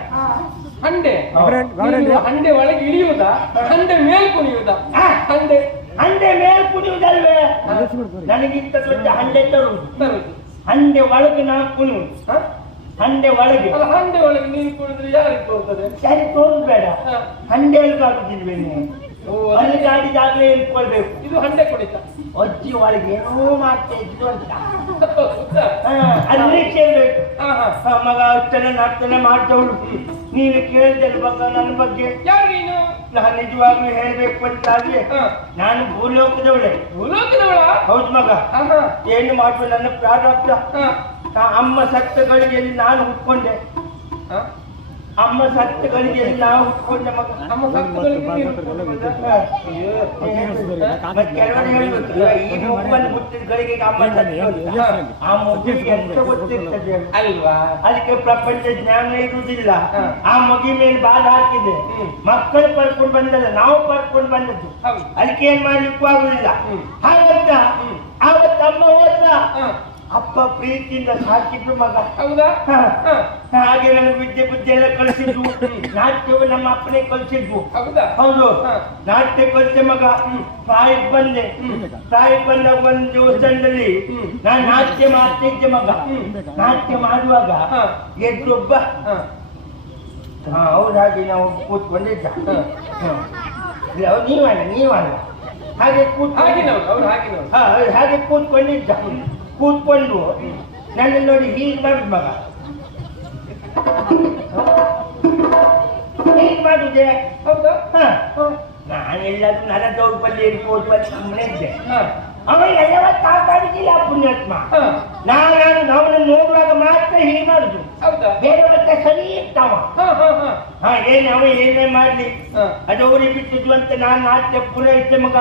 ಹಂಡೆ. ಗೌರವ ನೀವು ಹಂಡೆ ಒಳಗೆ ಇಳಿಯುವುದಾ? ಹಂಡೆ ಮೇಲ್ ಕುಣಿಯುವುದಾ? ಹಂಡೆ ಹಂಡೆ ಮೇಲೆ ಕುಣಿಯುವುದಲ್ವೇ? ನನಗಿಂತ ದೊಡ್ಡ ಹಂಡೆ ತರುವುದು. ತರುವುದು. ಹಂಡೆ ಒಳಗೆ ನಾ ಕುಣಿಯುವುದು. ಹ? ಹಂಡೆ ಒಳಗೆ ಅಲ್ಲ, ಹಂಡೆ ಒಳಗೆ ನೀನು ಕುಣಿದ್ರೆ ಯಾರಿಗೆ ತೋರ್ತದೆ? ಸರಿ ತೋರುದು ಬೇಡ. ಹ. ಹಂಡೆಯಲ್ಲಿ ಆಗುದಿಲ್ವೇ ನೀವು? ಓ, ಅಲ್ಲಿ ಗಾಡಿದಾಗಲೇ ಇಟ್ಕೊಳ್ಬೇಕು. ಇದು ಹಂಡೆ ಕುಣಿತ. ಅಜ್ಜಿ ಒಳಗೆ ಏನೋ ಮಾಡ್ತಾ ಇದ್ರು ಅಂತ ಹೌದಾ? ಅಲ್ಲಿ ಕೇಳ್ಬೇಕು. ಹಾ, ಹಾ. ಮಗ ಅಷ್ಟೆಲ್ಲ ನರ್ತನೆ ಮಾಡ್ದವಳು ನೀನು ಕೇಳಿದೆ ಮಗ ನನ್ನ ಬಗ್ಗೆ. ಯಾರು ನೀನು? ನಾನು ನಿಜವಾಗ್ಲೂ ಹೇಳ್ಬೇಕು ಅಂತಾದ್ರೆ ಹ. ನಾನು ಭೂಲೋಕದವಳೆ. ಭೂಲೋಕದವಳ? ಹೌದು ಮಗ. ಹಾ, ಹಾ. ಏನು ಮಾಡುವ ನನ್ನ ಪ್ರಾರಬ್ಧ. ಹಾ. ಅಮ್ಮ ಸತ್ತ ಗಳಿಗೆಯಲ್ಲಿ ನಾನು ಹುಟ್ಕೊಂಡೆ. ಹ? ಅಮ್ಮ ಸತ್ತಗಳಿಗೆ ನಾವು ಉಟ್ಕೊಂಡ ಮಗ. ನಮ್ಮ ಸತ್ತುಗಳಿಗೆ ನೀನು ಉಟ್ಕೊಂಡ್ಬಂದ? ಅಯ್ಯೋ. ಮತ್ತೆ ಕೆಲವರು ಹೇಳ್ಬೇಕು, ಈ ಮಗುವನ್ನು ಹುಟ್ಟಿದ ಗಳಿಗೆ ಅಮ್ಮ ಸತ್ತೋಗಿಲ್ಲ. ಆ ಮಗುವಿಗೆ ಎಷ್ಟು ಗೊತ್ತಿರ್ತದೆ ಅಲ್ವಾ? ಅದಕ್ಕೆ ಪ್ರಪಂಚ ಜ್ಞಾನ ಇರುವುದಿಲ್ಲ. ಆ ಮಗು ಮೇಲೆ ಬಾಧ ಹಾಕಿದೆ. ಮಕ್ಕಳು ಪಡ್ಕೊಂಡು ಬಂದಲ್ಲ, ನಾವು ಪಡ್ಕೊಂಡು ಬಂದದ್ದು. ಹೌದು. ಅದಕ್ಕೆ ಏನ್ ಮಾಡ್ಲಿಕ್ಕೂ ಆಗುದಿಲ್ಲ. ಹಾಗಂತ ಆವತ್ತು ಅಮ್ಮ ಹೋದ, ಅಪ್ಪ ಪ್ರೀತಿಯಿಂದ ಸಾಕಿದ್ರು ಮಗ. ಹೌದಾ? ಹಾಗೆ ನನಗೆ ವಿದ್ಯೆ ಬುದ್ಧಿ ಎಲ್ಲ ಕಲಿಸಿದ್ರು. ನಾಟ್ಯವು ನಮ್ಮ ಅಪ್ಪನೇ ಕಲಿಸಿದ್ವು. ಹೌದಾ? ಹೌದು. ನಾಟ್ಯ ಕಲಿಸೆ ಮಗ. ಪ್ರಾಯಕ್ಕೆ ಬಂದೆ. ಪ್ರಾಯಕ್ಕೆ ಬಂದಾಗ ಒಂದು ದೇವಸ್ಥಾನದಲ್ಲಿ ನಾನು ನಾಟ್ಯ ಮಾಡ್ತಿದ್ದೆ ಮಗ. ನಾಟ್ಯ ಮಾಡುವಾಗ ಎದ್ದೊಬ್ಬ, ಹೌದಾಗಿ ನಾವು ಕೂತ್ಕೊಂಡಿದ್ದ. ನೀವಲ್ಲ ಹಾಗೆ ಹಾಗೆ ಕೂತ್ಕೊಂಡಿದ್ದ. ಕೂತ್ಕೊಂಡು ನನ್ನ ನೋಡಿ ಹೀಗೆ ಮಾಡಿದ್ ಮಗ. ಹೀಗೆ ಮಾಡುದೇ. ಹೌದಾ? ನಾನೆಲ್ಲರೂ ನನ್ನ ದೌರ್ಬಲ್ಯ ಇರ್ಬೋದು ಅಂತ ಸುಮ್ಮನೆ ಇದ್ದೆ. ಅವನಿಗೆ ಯಾವತ್ತು ಕಾಪಾಡಿದ್ದಿಲ್ಲ ಪುಣ್ಯಾತ್ಮ. ನಾನು ಅವನು ನೋಡುವಾಗ ಮಾತ್ರ ಹೀಗೆ ಮಾಡುದು. ಹೌದಾ? ಬೇರೆಯವತ್ತ ಸರಿ ಇರ್ತಾವ. ಏನೇ ಮಾಡ್ಲಿ ಅದು ಅವ್ರಿಗೆ ಬಿಟ್ಟಿದ್ದು ಅಂತ ನಾನು ನಾಟ್ಯ ಪೂರೈಸಿದೆ ಮಗ.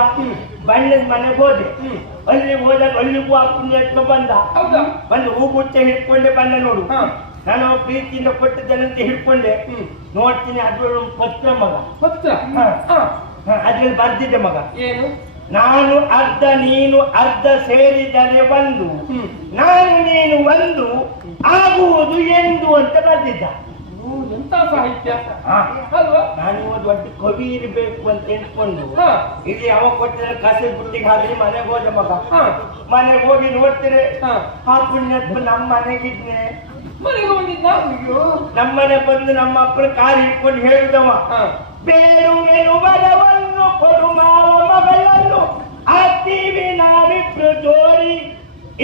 ಬಣ್ಣದ ಮನೆಗೆ ಹೋದೆ. ಅಲ್ಲಿ ಹೋದಾಗ ಅಲ್ಲಿಗೂ ಆ ಪುಣ್ಯಾತ್ಮ ಬಂದ. ಬಂದು ಹೂಗುಚ್ಚ ಹಿಡ್ಕೊಂಡೆ ಬಂದ ನೋಡು. ನಾನು ಪ್ರೀತಿಯಿಂದ ಕೊಟ್ಟಿದ್ದೇನಂತ ಹಿಡ್ಕೊಂಡೆ. ನೋಡ್ತೀನಿ ಅದ್ರಲ್ಲಿ ಪತ್ರ ಮಗ. ಪತ್ರ? ಅದ್ರಲ್ಲಿ ಬರ್ದಿದ್ದೆ ಮಗ. ಏನು? ನಾನು ಅರ್ಧ ನೀನು ಅರ್ಧ ಸೇರಿದರೆ ಒಂದು, ನಾನು ನೀನು ಒಂದು ಆಗುವುದು ಎಂದು ಅಂತ ಬರ್ದಿದ್ದ. ಎಂತ ಸಾಹಿತ್ಯ ಅಲ್ವಾ? ನಾನು ದೊಡ್ಡ ಕವಿ ಇರಬೇಕು ಅಂತ ಎಣ್ಕೊಂಡು ಇಲ್ಲಿ ಅವ ಕೊಟ್ಟಿದ್ರೆ ಕಸದ ಬುಟ್ಟಿಗೆ ಹಾಕಿ ಮನೆಗೆ ಹೋದ ಮಗ. ಮನೆಗೆ ಹೋಗಿ ನೋಡ್ತೀರಿ ಆ ಪುಣ್ಯಾತ್ಮ ನಮ್ಮ ಮನೆಗಿದ್ನೆ. ಮನೆಗೆ ಹೋಗಿದ್ದ? ನಮ್ಮನೆ ಬಂದು ನಮ್ಮ ಅಪ್ಪನ ಕಾಲು ಹಿಡ್ಕೊಂಡು ಹೇಳಿದವ, ಬೇರುವೆನು ಬಲವನ್ನು ಕೊಡು ಮಾವ ಮಗಳನ್ನು ಹಾಕ್ತೀವಿ ನಾವಿಬ್ರು ಜೋಡಿ,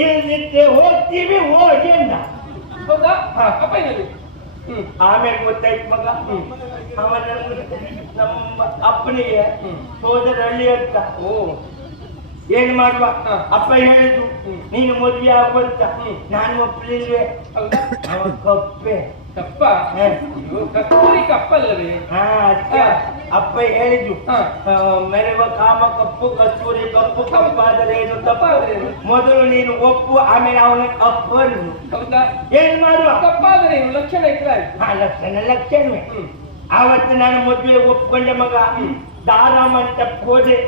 ಇಲ್ದಿದ್ರೆ ಹೋಗ್ತೀವಿ ಹೋಗಿ ಅಂದ. ಹೌದಾ? ಅಪ್ಪ ಏನಲ್ಲಿ? ಆಮೇಲೆ ಗೊತ್ತಾಯ್ತು ಮಗ, ಅವನ ನಮ್ಮ ಅಪ್ಪನಿಗೆ ಸೋದರ ಹಳ್ಳಿ ಅಂತ. ಏನ್ ಮಾಡುವ? ಅಪ್ಪ ಹೇಳಿದ್ರು ನೀನು ಮದುವೆ ಆಗುವಂತ. ನಾನು ಒಪ್ಪಲಿಲ್ವೇ. ಕಪ್ಪೆ ಕಪ್ಪ? ಕಸ್ತೂರಿ ಕಪ್ಪಲ್ಲವೇ? ಅಪ್ಪ ಹೇಳಿದ್ರು ಮೆರವ ಕಾಮ ಕಪ್ಪು ಕಸ್ತೂರಿ ಕಪ್ಪು, ಕಪ್ಪಾದರೆ ಏನು ತಪ್ಪಾದರೆ ಮೊದಲು ನೀನು ಒಪ್ಪು, ಆಮೇಲೆ ಅವನ ಕಪ್ಪು. ಹೌದಾ? ಏನ್ ಮಾಡುವ? ಕಪ್ಪಾದರೆ ಲಕ್ಷಣ ಇದ್ರೆ ಲಕ್ಷಣವೇ. ಆವತ್ತು ನಾನು ಮದುವೆ ಒಪ್ಕೊಂಡೆ ಮಗ. ದಾರ ಮಂಟಪಕ್ಕೆ ಹೋದೆ.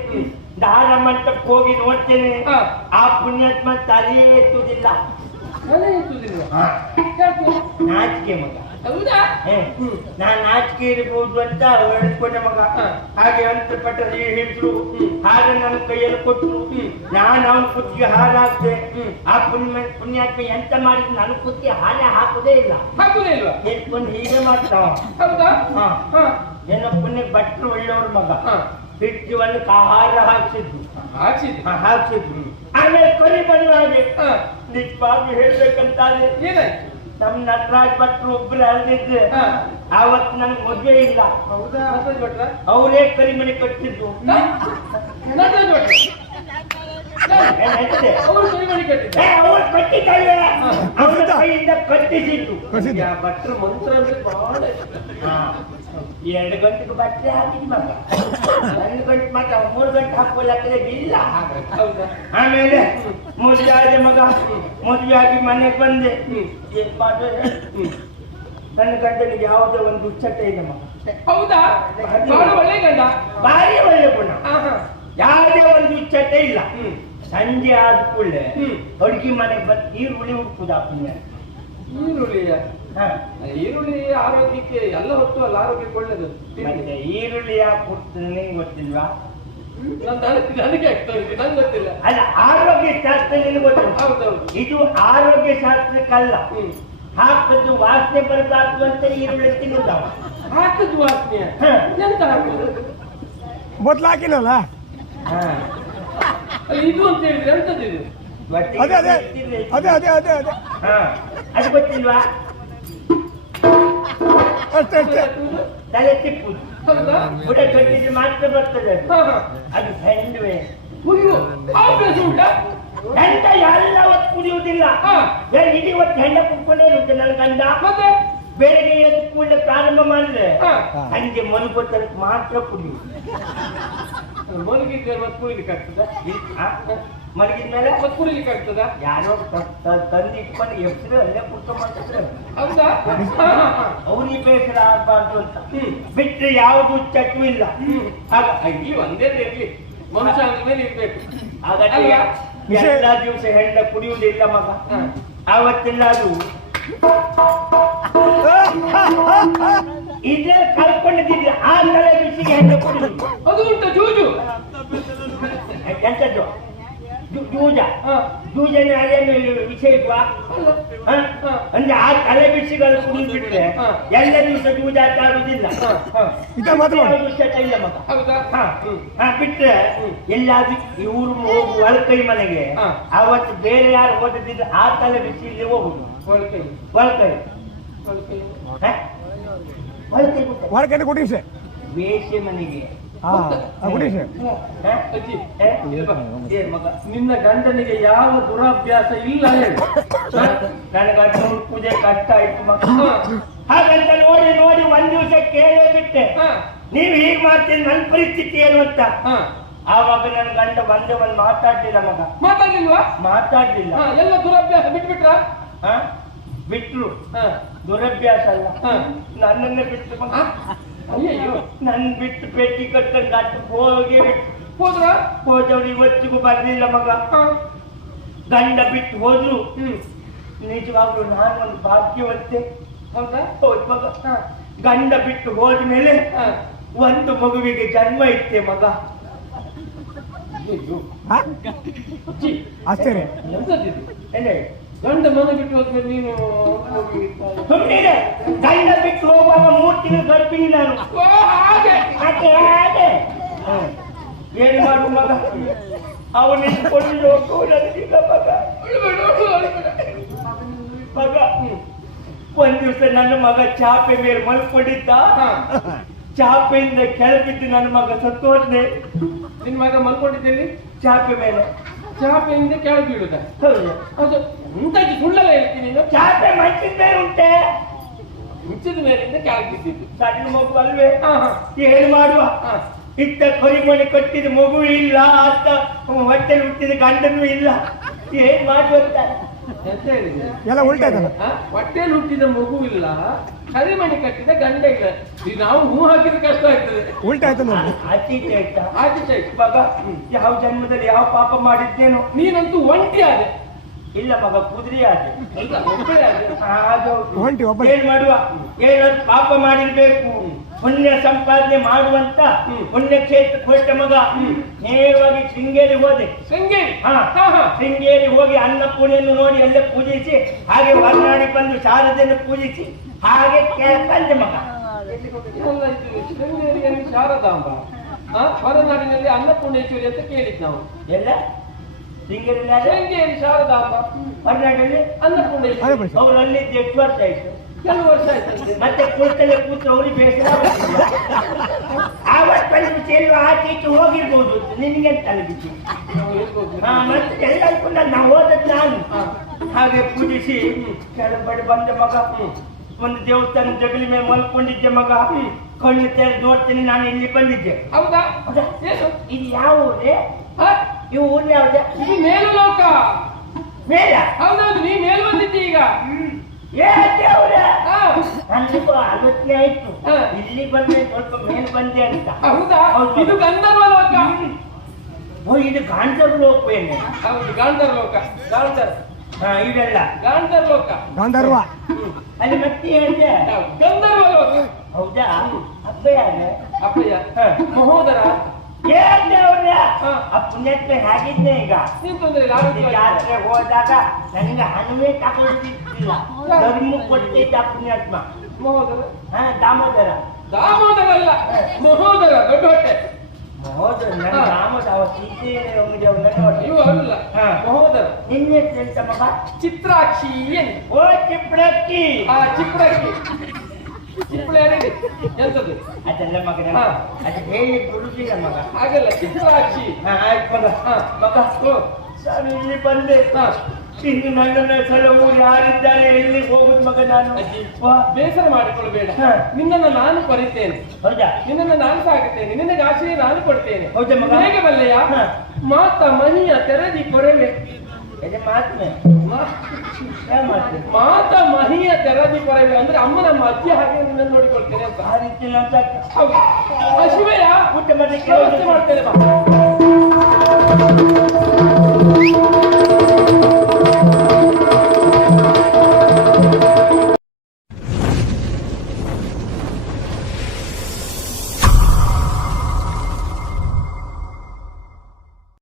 ದಾರ ಮಂಟಪಕ್ಕೆ ಹೋಗಿ ನೋಡ್ತೇನೆ ಆ ಪುಣ್ಯಾತ್ಮ ತಲೆಯೇ ಎತ್ತುವುದಿಲ್ಲ. ನಾಚಿಕೆ ಮಗ. ಹೌದಾ? ನಾನ್ ನಾಚಿಕೆ ಇರಬಹುದು ಅಂತ ಹೇಳ್ಕೊಂಡೆ ಮಗ. ಹಾಗೆ ಅಂತಪಟ್ಟ ಹಿಡಿದ್ರು. ಹಾಗೆ ನನ್ನ ಕೈಯಲ್ಲಿ ಕೊಟ್ಟರು. ನಾನು ಅವನ ಕುತ್ತಿಗೆ ಹಾರ ಹಾಕ್ದೆ. ಆ ಪುಣ್ಯಾತ್ಮ ಎಂತ ಮಾಡಿದ್ ನನ್ನ ಕುತ್ತಿಗೆ ಹಾರ ಹಾಕುದೇ ಇಲ್ಲ. ಹಾಕುದೇ ಇಲ್ವಾ? ಎತ್ಕೊಂಡು ಹೀಗೆ ಮಾಡ್ತಾವ. ಹೌದಾ? ಏನೋ ಪುಣ್ಯಕ್ಕೆ ಭಟ್ರು ಒಳ್ಳೆಯವ್ರ ಮಗ. ಹಿಡ್ಜುವನ್ನು ಹಾರ ಹಾಕ್ಸಿದ್ರು. ಹಾಕ್ಸಿದ್ರು. ಆಮೇಲೆ ಕರಿ ಬನ್ನಿ ಹಾಗೆ ನಿಜವಾಗಿ ಹೇಳ್ಬೇಕಂತಾದ್ರೆ ಏನಾಯ್ತು? ನಮ್ ನಟರಾಜ್ ಭಟ್ರು ಒಬ್ರು ಅಲ್ದಿದ್ರೆ ಆವತ್ತು ನನ್ಗೆ ಮದುವೆ ಇಲ್ಲ. ಹೌದಾ? ಅವರೇ ಕರಿಮಣಿ ಕಟ್ಟಿದ್ರು. ಅವರು ಕರಿಮಣಿ ಕಟ್ಟಿದ್ರು. ಅವ್ರು ಕಟ್ಟಿದ್ದಲ್ವೇ, ಅವರ ಕೈಯಿಂದ ಕಟ್ಟಿಸಿದ್ರು. ಭಟ್ರು ಮಂತ್ರ ಅಂದ್ರೆ ಬಹಳ ಇಷ್ಟ. 2 ಗಂಟೆಗೆ ಬಟ್ಟೆ ಹಾಕಿದ್ ಮಗ. 1 ಗಂಟೆ ಮಾತ್ರ 3 ಗಂಟೆ ಹಾಕೋಲಕ್ಕದೆ ಇಲ್ಲ. ಆಮೇಲೆ ಮದುವೆ ಆದ ಮಗ. ಮದುವೆ ಆಗಿ ಮನೆಗೆ ಬಂದೆ. ನನ್ನ ಗಂಡನಿಗೆ ಯಾವುದೋ ಒಂದು ದುಶ್ಚಟ ಇದೆ ಮಗ. ಹೌದಾ? ಬಹಳ ಒಳ್ಳೆ ಗಂಡ, ಭಾರಿ ಒಳ್ಳೆ ಗುಣ. ಯಾವುದೇ ಒಂದು ದುಶ್ಚಟ ಇಲ್ಲ. ಸಂಜೆ ಆದ ಕೂಡಲೇ ಅಡುಗೆ ಮನೆಗೆ ಬಂದು ಈರುಳ್ಳಿ ಹುಡುಕುದ. ಈರುಳ್ಳಿಯ? ಈರುಳ್ಳಿ ಆರೋಗ್ಯಕ್ಕೆ ಎಲ್ಲ ಹೊತ್ತು ಅಲ್ಲ, ಆರೋಗ್ಯಕ್ಕೆ ಒಳ್ಳೇದು. ಈರುಳ್ಳಿ ಯಾಕೆ ಕೊಡ್ತೀನಿ ಗೊತ್ತಿಲ್ವಾ? ನನಗೆ ಆಗ್ತಾ ಇದೆ, ನಂಗೆ ಗೊತ್ತಿಲ್ಲ. ಅಲ್ಲ, ಆರೋಗ್ಯ ಶಾಸ್ತ್ರ ಗೊತ್ತಿಲ್ಲ. ಹೌದೌದು. ಇದು ಆರೋಗ್ಯ ಶಾಸ್ತ್ರಕ್ಕಲ್ಲ. ಹಾಕದ್ದು ವಾಸನೆ ಬರಬಾರ್ದು ಅಂತ ಈರುಳ್ಳಿ ತಿನ್ನುತ್ತಾವ. ಹಾಕದ್ದು ವಾಸನೆ ಎಂತ ಹಾಕುದು? ಮೊದ್ಲು ಹಾಕಿಲ್ಲಲ್ಲ ಇದು ಅಂತ ಹೇಳಿದ್ರೆ ಎಂತದ್ದು ಇದು? ಅದೇ ಅದೇ ಅದೇ ಅದೇ ಅದೇ ಅದೇ ಅದು ಗೊತ್ತಿಲ್ವಾ? ಅಷ್ಟೇ ಅಷ್ಟೇ. ತಲೆ ತಿಪ್ಪುದು. ಬುಡ ಕಟ್ಟಿದ್ರೆ ಮಾತ್ರ ಬರ್ತದೆ. ಅದು ಹೆಂಡುವೆ. ಹೆಂಡ ಎಲ್ಲ ಹೊತ್ತು ಕುಡಿಯುವುದಿಲ್ಲ. ಇಡೀ ಹೊತ್ತು ಹೆಂಡ ಕುತ್ಕೊಂಡೇ ಇರುತ್ತೆ ನನ್ನ ಗಂಡ. ಮತ್ತೆ ಬೆಳಿಗ್ಗೆ ಎದ್ದು ಕೂಡಲೇ ಪ್ರಾರಂಭ ಮಾಡಿದ್ರೆ ಹಾ. ಸಂಜೆ ಮಲಗೋತನಕ್ಕೆ ಮಾತ್ರ ಕುಡಿ. ಮಲಗಿದ್ರೆ ಮತ್ತೆ ಕುಡಿಲಿಕ್ಕೆ ಆಗ್ತದ? ಮಲಗಿದ ಮೇಲೆ ಮತ್ತೆ ಕುಡಿಲಿಕ್ಕೆ ಆಗ್ತದ? ಯಾರೋ ತಂದು ಇಟ್ಕೊಂಡು ಹೆಸರು ಅಲ್ಲೇ ಕುತ್ಕೊಂಡ್ರೆ ಹೌದಾ? ಅವ್ರಿಗೆ ಬೇಸರ ಆಗ್ಬಾರ್ದು ಅಂತ ಬಿಟ್ರೆ ಯಾವುದು ಚಟು ಇಲ್ಲ. ಆಗ ಇಲ್ಲಿ ಒಂದೇ ಇರ್ಲಿ, ಮನುಷ್ಯ ಅಂದ್ಮೇಲೆ ಇರ್ಬೇಕು. ಹಾಗಾದ್ರೆ ಅಲ್ವಾ? ಎಲ್ಲ ದಿವಸ ಹೆಣ್ಣ ಕುಡಿಯುವುದಿಲ್ಲ ಮಗ. ಆವತ್ತೆಲ್ಲ ಅದು ಇದೇ ಕಳ್ಕೊಂಡಿದ್ದಿದ್ರೆ ಆ ತಲೆ ಬಿಸಿಗೆ ಹೆಣ್ಣ ಕುಡಿಯುವುದು. ಅದು ಉಂಟು ಜೂಜು. ಎಂತದ್ದು ಜೂಜ ಜೂಜನ ಅದೇನು ವಿಷಯ ಇಲ್ವಾ? ಅಂದ್ರೆ ಆ ತಲೆ ಬಿಸಿಗಳು ಕುಡಿದು ಬಿಟ್ರೆ ಎಲ್ಲ ದಿವಸ ಜೂಜಾಟ ಆಡುವುದಿಲ್ಲ. ಇಲ್ಲ ಮಗ. ಹೌದಾ? ಬಿಟ್ರೆ ಎಲ್ಲಾದ್ರೂ ಇವ್ರು ಹೋಗುವ ಒಳಕೈ ಮನೆಗೆ ಅವತ್ತು ಬೇರೆ ಯಾರು ಓದದಿದ್ರೆ ಆ ತಲೆ ಬಿಸಿ ಇಲ್ಲಿ ಹೋಗುದು. ಒಳಕೈ ಒಳಕೈ ಒಳಕೈ ಒಳಕೈ ಗೊತ್ತಾ? ವಾರಕ್ಕೆ ಕೊಟ್ಟಿವಿ ಸರ್ ವೇಷೆ ಮನೆಗೆ ಕೊಟ್ಟಿವಿ ಸರ್. ಅಜ್ಜಿ, ಏನ್ ಮಗ ನಿನ್ನ ಗಂಡನಿಗೆ ಯಾವ ದುರಾಭ್ಯಾಸ ಇಲ್ಲ ಹೇಳು. ನನಗೆ ಅಡ್ಡೂರು ಪೂಜೆ ಕಷ್ಟ ಆಯ್ತು ಮಗ. ಹಾಗಂತ ನೋಡಿ ನೋಡಿ ಒಂದ್ ದಿವಸ ಕೇಳೇ ಬಿಟ್ಟೆ, ನೀವ್ ಹೀಗ್ ಮಾಡ್ತೀನಿ ನನ್ನ ಪರಿಸ್ಥಿತಿ ಏನು ಅಂತ. ಆವಾಗ ನನ್ನ ಗಂಡ ಒಂದ್ ಮಾತಾಡ್ಲಿಲ್ಲ ಮಗ. ಮಾತಾಡ್ಲಿಲ್ವಾ? ಮಾತಾಡ್ಲಿಲ್ಲ. ಎಲ್ಲ ದುರಾಭ್ಯಾಸ ಬಿಟ್ಬಿಟ್ರ? ಬಿಟ್ರು. ದುರಭ್ಯಾಸ ಅಲ್ಲ, ನನ್ನನ್ನೇ ಬಿಟ್ಟು ಮಗ. ಅಯ್ಯಯ್ಯೋ, ನನ್ ಬಿಟ್ಟು ಪೆಟ್ಟಿ ಕಟ್ಟಂಗ ಹೋಗಿ ಹೋದ್ರ? ಹೋದವ್ರು ಇವತ್ತಿಗೂ ಬರ್ಲಿಲ್ಲ ಮಗ. ಗಂಡ ಬಿಟ್ಟು ಹೋದ್ರು. ನಿಜವಾಗ್ಲು ನಾನು ಒಂದು ಭಾಗ್ಯವಂತೆ. ಹೌದಾ? ಹೌದು ಮಗ. ಗಂಡ ಬಿಟ್ಟು ಹೋದ್ಮೇಲೆ ಒಂದು ಮಗುವಿಗೆ ಜನ್ಮ ಇತ್ತೆ ಮಗ. ಅಜ್ಜಿ, ಆಶ್ಚರ್ಯ. ಎಂತದಿದು? ಏನೇ ಗಂಡ ಮನೆ ಬಿಟ್ಟು ಹೋದ್ಮೇಲೆ ನೀನು ಸುಮ್ಮನೆ ಗಂಡ ಬಿಟ್ಟು ಹೋಗುವಾಗ 3 ತಿಂಗಳು ಗರ್ಭಿಣಿ ನಾನು. ಹಾಗೆ ಹಾಗೆ ಏನು ಮಾಡು ಮಗ, ಅವನು ನಿಂತ್ಕೊಂಡು ಹೋಗುವುದಿಲ್ಲ ಮಗ. ಮಗ ಒಂದ್ ದಿವಸ ನನ್ನ ಮಗ ಚಾಪೆ ಮೇಲೆ ಮಲ್ಕೊಂಡಿದ್ದ. ಚಾಪೆಯಿಂದ ಕೆಳಬಿದ್ದು ನನ್ನ ಮಗ ಸತ್ತೋದ್ನೆ. ನಿನ್ ಮಗ ಮಲ್ಕೊಂಡಿದ್ದೇನೆ ಚಾಪೆ ಮೇಲೆ. ಚಾಪೆಯಿಂದ ಕೆಳಗೆ ಬೀಳುದ? ಹೌದು. ಅದು ಮುಂದಾಗಿ ಸುಳ್ಳಲ್ಲ ಹೇಳ್ತೀನಿ ನೀನು. ಚಾಪೆ ಮಂಚಿನ ಮೇಲೆ ಉಂಟೆ, ಮುಚ್ಚಿದ ಮೇಲಿಂದ ಕೆಳಗೆ ಬಿದ್ದಿದ್ದು. ಸಣ್ಣ ಮಗು ಅಲ್ವೇ? ಏನು ಮಾಡುವ, ಇತ್ತ ಕರಿಮಣಿ ಕಟ್ಟಿದ ಮಗು ಇಲ್ಲ, ಅತ್ತ ಹೊಟ್ಟೆಲಿ ಹುಟ್ಟಿದ ಗಂಡನೂ ಇಲ್ಲ. ಏನ್ ಮಾಡುವಂತ ಎಂತ ಹೇಳಿದೆ? ಎಲ್ಲ ಉಲ್ಟಾಯ್ತಲ್ಲ. ಹೊಟ್ಟೆಯಲ್ಲಿ ಹುಟ್ಟಿದ ಮಗು ಇಲ್ಲ, ಕರಿಮಣಿ ಕಟ್ಟಿದ ಗಂಡ ಇಲ್ಲ. ನಾವು ಹೂ ಹಾಕಿದ್ರೆ ಕಷ್ಟ ಆಗ್ತದೆ. ಉಲ್ಟಾಯ್ತು ನೋಡಿ. ಆಚೀಚೆ ಆಯ್ತಾ? ಆಚೆ ಮಗ ಯಾವ ಜನ್ಮದಲ್ಲಿ ಯಾವ ಪಾಪ ಮಾಡಿದ್ದೇನೋ. ನೀನಂತೂ ಒಂಟಿ ಆದೆ. ಇಲ್ಲ ಮಗ, ಕುದುರೆ ಆದೆ. ಒಬ್ಬಳೇ ಆದೆ. ಒಂಟಿ ಒಬ್ಬ. ಏನ್ ಮಾಡುವ, ಏನಾದ್ರು ಪಾಪ ಮಾಡಿರ್ಬೇಕು, ಪುಣ್ಯ ಸಂಪಾದನೆ ಮಾಡುವಂತ ಪುಣ್ಯ ಕ್ಷೇತ್ರಕ್ಕೆ ಹೊರಟ ಮಗ. ನೇರವಾಗಿ ಶೃಂಗೇರಿ ಹೋದೆ. ಶೃಂಗೇರಿ? ಶೃಂಗೇರಿ ಹೋಗಿ ಅನ್ನಪೂರ್ಣೆಯನ್ನು ನೋಡಿ ಅಲ್ಲೇ ಪೂಜಿಸಿ, ಹಾಗೆ ಹೊರನಾಡಿ ಬಂದು ಶಾರದೆಯನ್ನು ಪೂಜಿಸಿ, ಹಾಗೆ ಬಂದೆ ಮಗ. ಶೃಂಗೇರಿಯಲ್ಲಿ ಶಾರದಾಂಬ, ಹೊರನಾಡಿನಲ್ಲಿ ಅನ್ನಪೂರ್ಣೇಶ್ವರಿ ಅಂತ ಕೇಳಿದ್ ನಾವು. ಎಲ್ಲ ಶೃಂಗೇರಿ ಶೃಂಗೇರಿ ಶಾರದಾಂಬ, ಹೊರನಾಡಲ್ಲಿ ಅನ್ನಪೂರ್ಣೇಶ್ವರಿ. ಅವ್ರು ಅಲ್ಲಿದ್ದು ಎಷ್ಟು ವರ್ಷ ಆಯ್ತು? ಕೆಲವು ವರ್ಷ ಆಯ್ತಂತೆ. ಮತ್ತೆ ಕುಳಿತಲ್ಲೇ ಕೂತು ಅವ್ರಿಗೆ ಬೇಸರ ಆವತ್ತು ಸೇರಿ ಆಚೆ ಈಚೆ ಹೋಗಿರ್ಬೋದು, ನಿನ್ಗೆ ತಲೆಬಿಸಿ. ಮತ್ತೆ ಎಲ್ಲರಿಗೂ ನಾವು ಹೋದದ್ದು ನಾನು. ಹಾಗೆ ಪೂಜಿಸಿ ಕೆಳಗಡೆ ಬಂದೆ ಮಗ. ಒಂದು ದೇವಸ್ಥಾನ ಜಗಲಿ ಮೇಲೆ ಮಲ್ಕೊಂಡಿದ್ದೆ ಮಗ. ಕಣ್ಣು ತೆರೆದು ನೋಡ್ತೀನಿ, ನಾನು ಇಲ್ಲಿ ಬಂದಿದ್ದೆ. ಹೌದಾ? ಏನು ಇದು ಯಾವ ಊರೇ? ಈ ಊರು ಯಾವ್ದೇ? ಇದು ಮೇಲು ಲೋಕ. ಮೇಲ? ಹೌದೌದು, ನೀ ಮೇಲ್ ಬಂದಿದ್ದಿ ಈಗ. ನನಗೂ ಆಲೋಚನೆ ಆಯ್ತು, ಇಲ್ಲಿ ಬಂದೆ ಸ್ವಲ್ಪ ಮೇಲ್ ಬಂದೆ ಅಂತ. ಹೌದಾ? ಇದು ಗಂಧರ್ವ ಲೋಕ. ಓ, ಇದು ಗಾಂಧರ್ವ ಲೋಕವೇನೆ? ಹೌದು, ಗಾಂಧರ್ವ ಲೋಕ. ಗಾಂಧರ್ ಇದೆಲ್ಲ ಗಾಂಧರ್ವ ಲೋಕ. ಗಾಂಧರ್ವ ಅಲ್ಲಿ ಮತ್ತೆ ಹೇಳಿದೆ ಗಂಧರ್ವ ಲೋಕ. ಹೌದಾ? ಅಪ್ಪಯ್ಯ ಅಪ್ಪಯ್ಯ ಮಹೋದರ ಆ ಪುಣ್ಯಾತ್ಮ ಹೇಗಿದ್ದೆ ಈಗ? ನೀನ್ ತೊಂದ್ರೆ ಜಾತ್ರೆ ಹೋದಾಗ ನನಗೆ ಹನುಮೆ ತಗೊಳ್ತಿದ್ದಿಲ್ಲ, ಧರ್ಮ ಕೊಡ್ತಿದ್ದ ಪುಣ್ಯಾತ್ಮ. ಮಹೋದರ? ದಾಮೋದರ. ದಾಮೋದರ ಅಲ್ಲ, ಮಹೋದರ. ದೊಡ್ಡ ಹೊಟ್ಟೆ. ಮಹೋದರ ನನ್ನ ದಾಮೋದರ. ಅವ ಸೀತೆ ಇವು ಅಲ್ಲ, ಮಹೋದರ. ನಿನ್ನ ಹೆಸರು ಎಂತ ಮಗ? ಚಿತ್ರಾಕ್ಷಿ ಏನು? ಓ ಚಿಪ್ಳಕ್ಕಿ. ಚಿಪ್ಳಕ್ಕಿ. ಚಿಪ್ಪಳೆ ಎಂತದ್ದು? ಅದೆಲ್ಲ ಮಗನ ಅದು ಹೇಳಿ ಗುರುಜಿಲ್ಲ ಮಗ. ಹಾಗಲ್ಲ, ಚಿತ್ರಾಕ್ಷಿ. ಆಯ್ತು ಮಗ. ಮಗ ನಾನು ಇಲ್ಲಿ ಬಂದೆ. ಇನ್ನು ನನ್ನನ್ನ ಸಲವು ಯಾರಿದ್ದಾರೆ ಎಲ್ಲಿ ಹೋಗುದು ಮಗ ನಾನು ಅಜ್ಜಿ ವಾ. ಬೇಸರ ಮಾಡಿಕೊಳ್ಬೇಡ. ಹಾ. ನಿನ್ನನ್ನು ನಾನು ಕೊರಿತೇನೆ, ಹೌದಾ ನಿನ್ನನ್ನು ನಾನು ಸಾಕುತ್ತೇನೆ, ನಿನಗೆ ಆಶ್ರಯ ನಾನು ಕೊಡ್ತೇನೆ. ಹೌದಾ ಮಗ? ಹೇಗೆ ಬಲ್ಲೆಯ? ಹಾ. ಮಾತ ಮಹಿಯ ತೆರದಿ ಕೊರೆವೆ. ಅದೇ ಮಾತ್ಮೆ ಮಾ- ಯಾವ ಮಾತು ಮಾತ ಮಹಿಯ ತೆರದಿ ಕೊರೆವೆ ಅಂದ್ರೆ ಅಮ್ಮ ನಮ್ಮ ಅಜ್ಜಿ ಹಾಗೆ ನಿನ್ನನ್ನು ನೋಡಿಕೊಳ್ತೇನೆ ಅಂತ. ಆ ರೀತಿ ಅಂತ ಹೌದು. ಆ ಶಿವಯ್ಯ ಊಟ ಮಾಡಿ ವ್ಯವಸ್ಥೆ ಮಾಡ್ತೇನೆ ಬಾ.